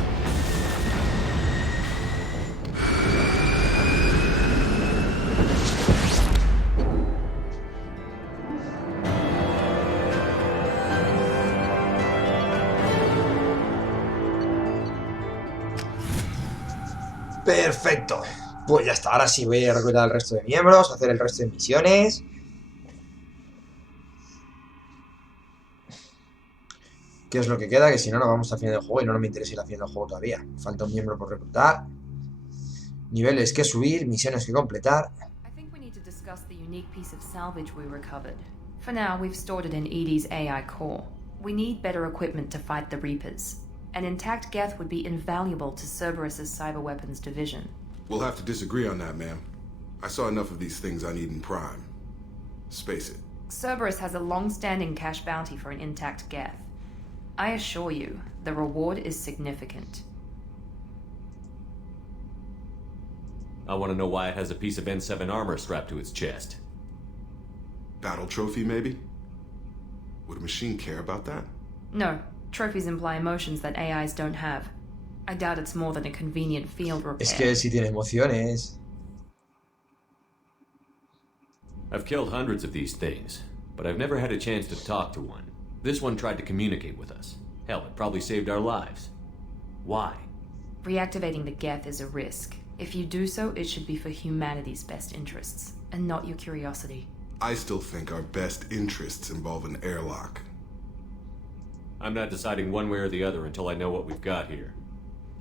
Perfecto. Pues ya está. Ahora sí voy a reclutar al resto de miembros, hacer el resto de misiones. ¿Qué es lo que queda? Que si no, nos vamos al final del juego y no me interesa ir al final del juego todavía. Falta un miembro por reclutar. Niveles que subir, misiones que completar. I think we need to discuss the unique piece of salvage we recovered. For now, we've stored it in Edie's AI core. We need better equipment to fight the Reapers. An intact geth would be invaluable to Cerberus's cyber weapons division. We'll have to disagree on that, ma'am. I saw enough of these things on Eden Prime. Space it. Cerberus has a long-standing cash bounty for an intact geth. I assure you, the reward is significant. I want to know why it has a piece of N7 armor strapped to its chest. Battle trophy, maybe? Would a machine care about that? No. Trophies imply emotions that AIs don't have. I doubt it's more than a convenient field repair. Es que si tiene emociones. I've killed hundreds of these things, but I've never had a chance to talk to one. This one tried to communicate with us. Hell, it probably saved our lives. Why? Reactivating the geth is a risk. If you do so, it should be for humanity's best interests, and not your curiosity. I still think our best interests involve an airlock. I'm not deciding one way or the other until I know what we've got here.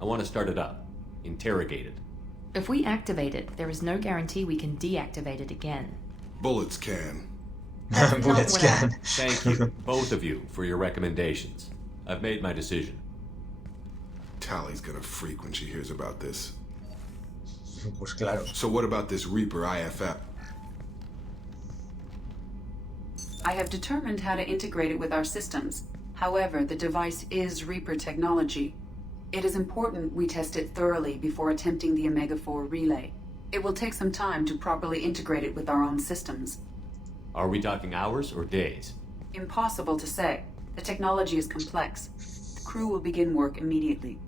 I want to start it up. Interrogate it. If we activate it, there is no guarantee we can deactivate it again. Bullets can. Bullets can. Thank you, both of you, for your recommendations. I've made my decision. Tally's gonna freak when she hears about this. Pues claro. So what about this Reaper IFF? I have determined how to integrate it with our systems. However, the device is Reaper technology. It is important we test it thoroughly before attempting the Omega-4 relay. It will take some time to properly integrate it with our own systems. Are we talking hours or days? Impossible to say. The technology is complex. The crew will begin work immediately.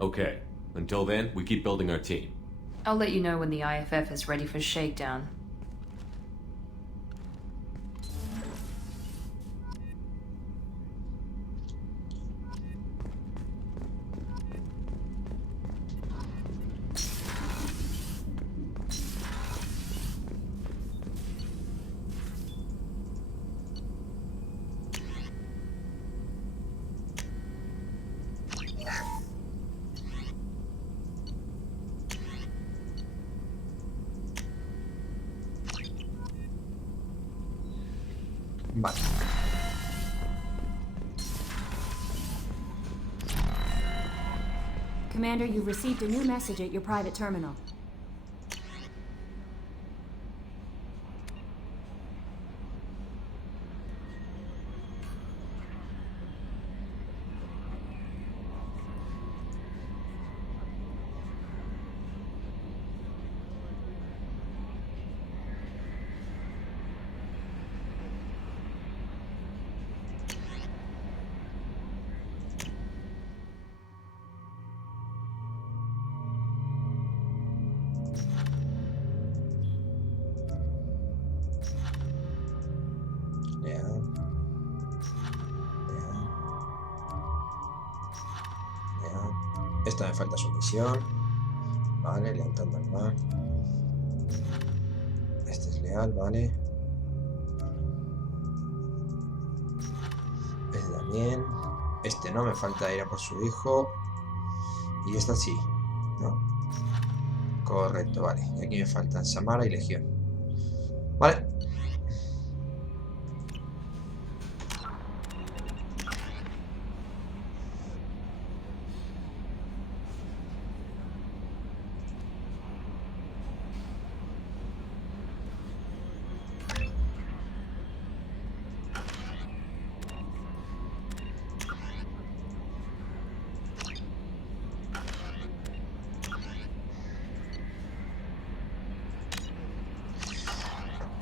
Okay. Until then, we keep building our team. I'll let you know when the IFF is ready for shakedown. Vale. Commander, you've received a new message at your private terminal. Esta me falta sumisión. Vale, levantando el mar. Este es leal, vale. Este también. Este no, me falta ir a por su hijo. Y esta sí, ¿no? Correcto, vale. Y aquí me faltan Samara y Legión. Vale.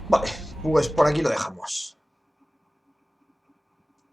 Vale, pues por aquí lo dejamos.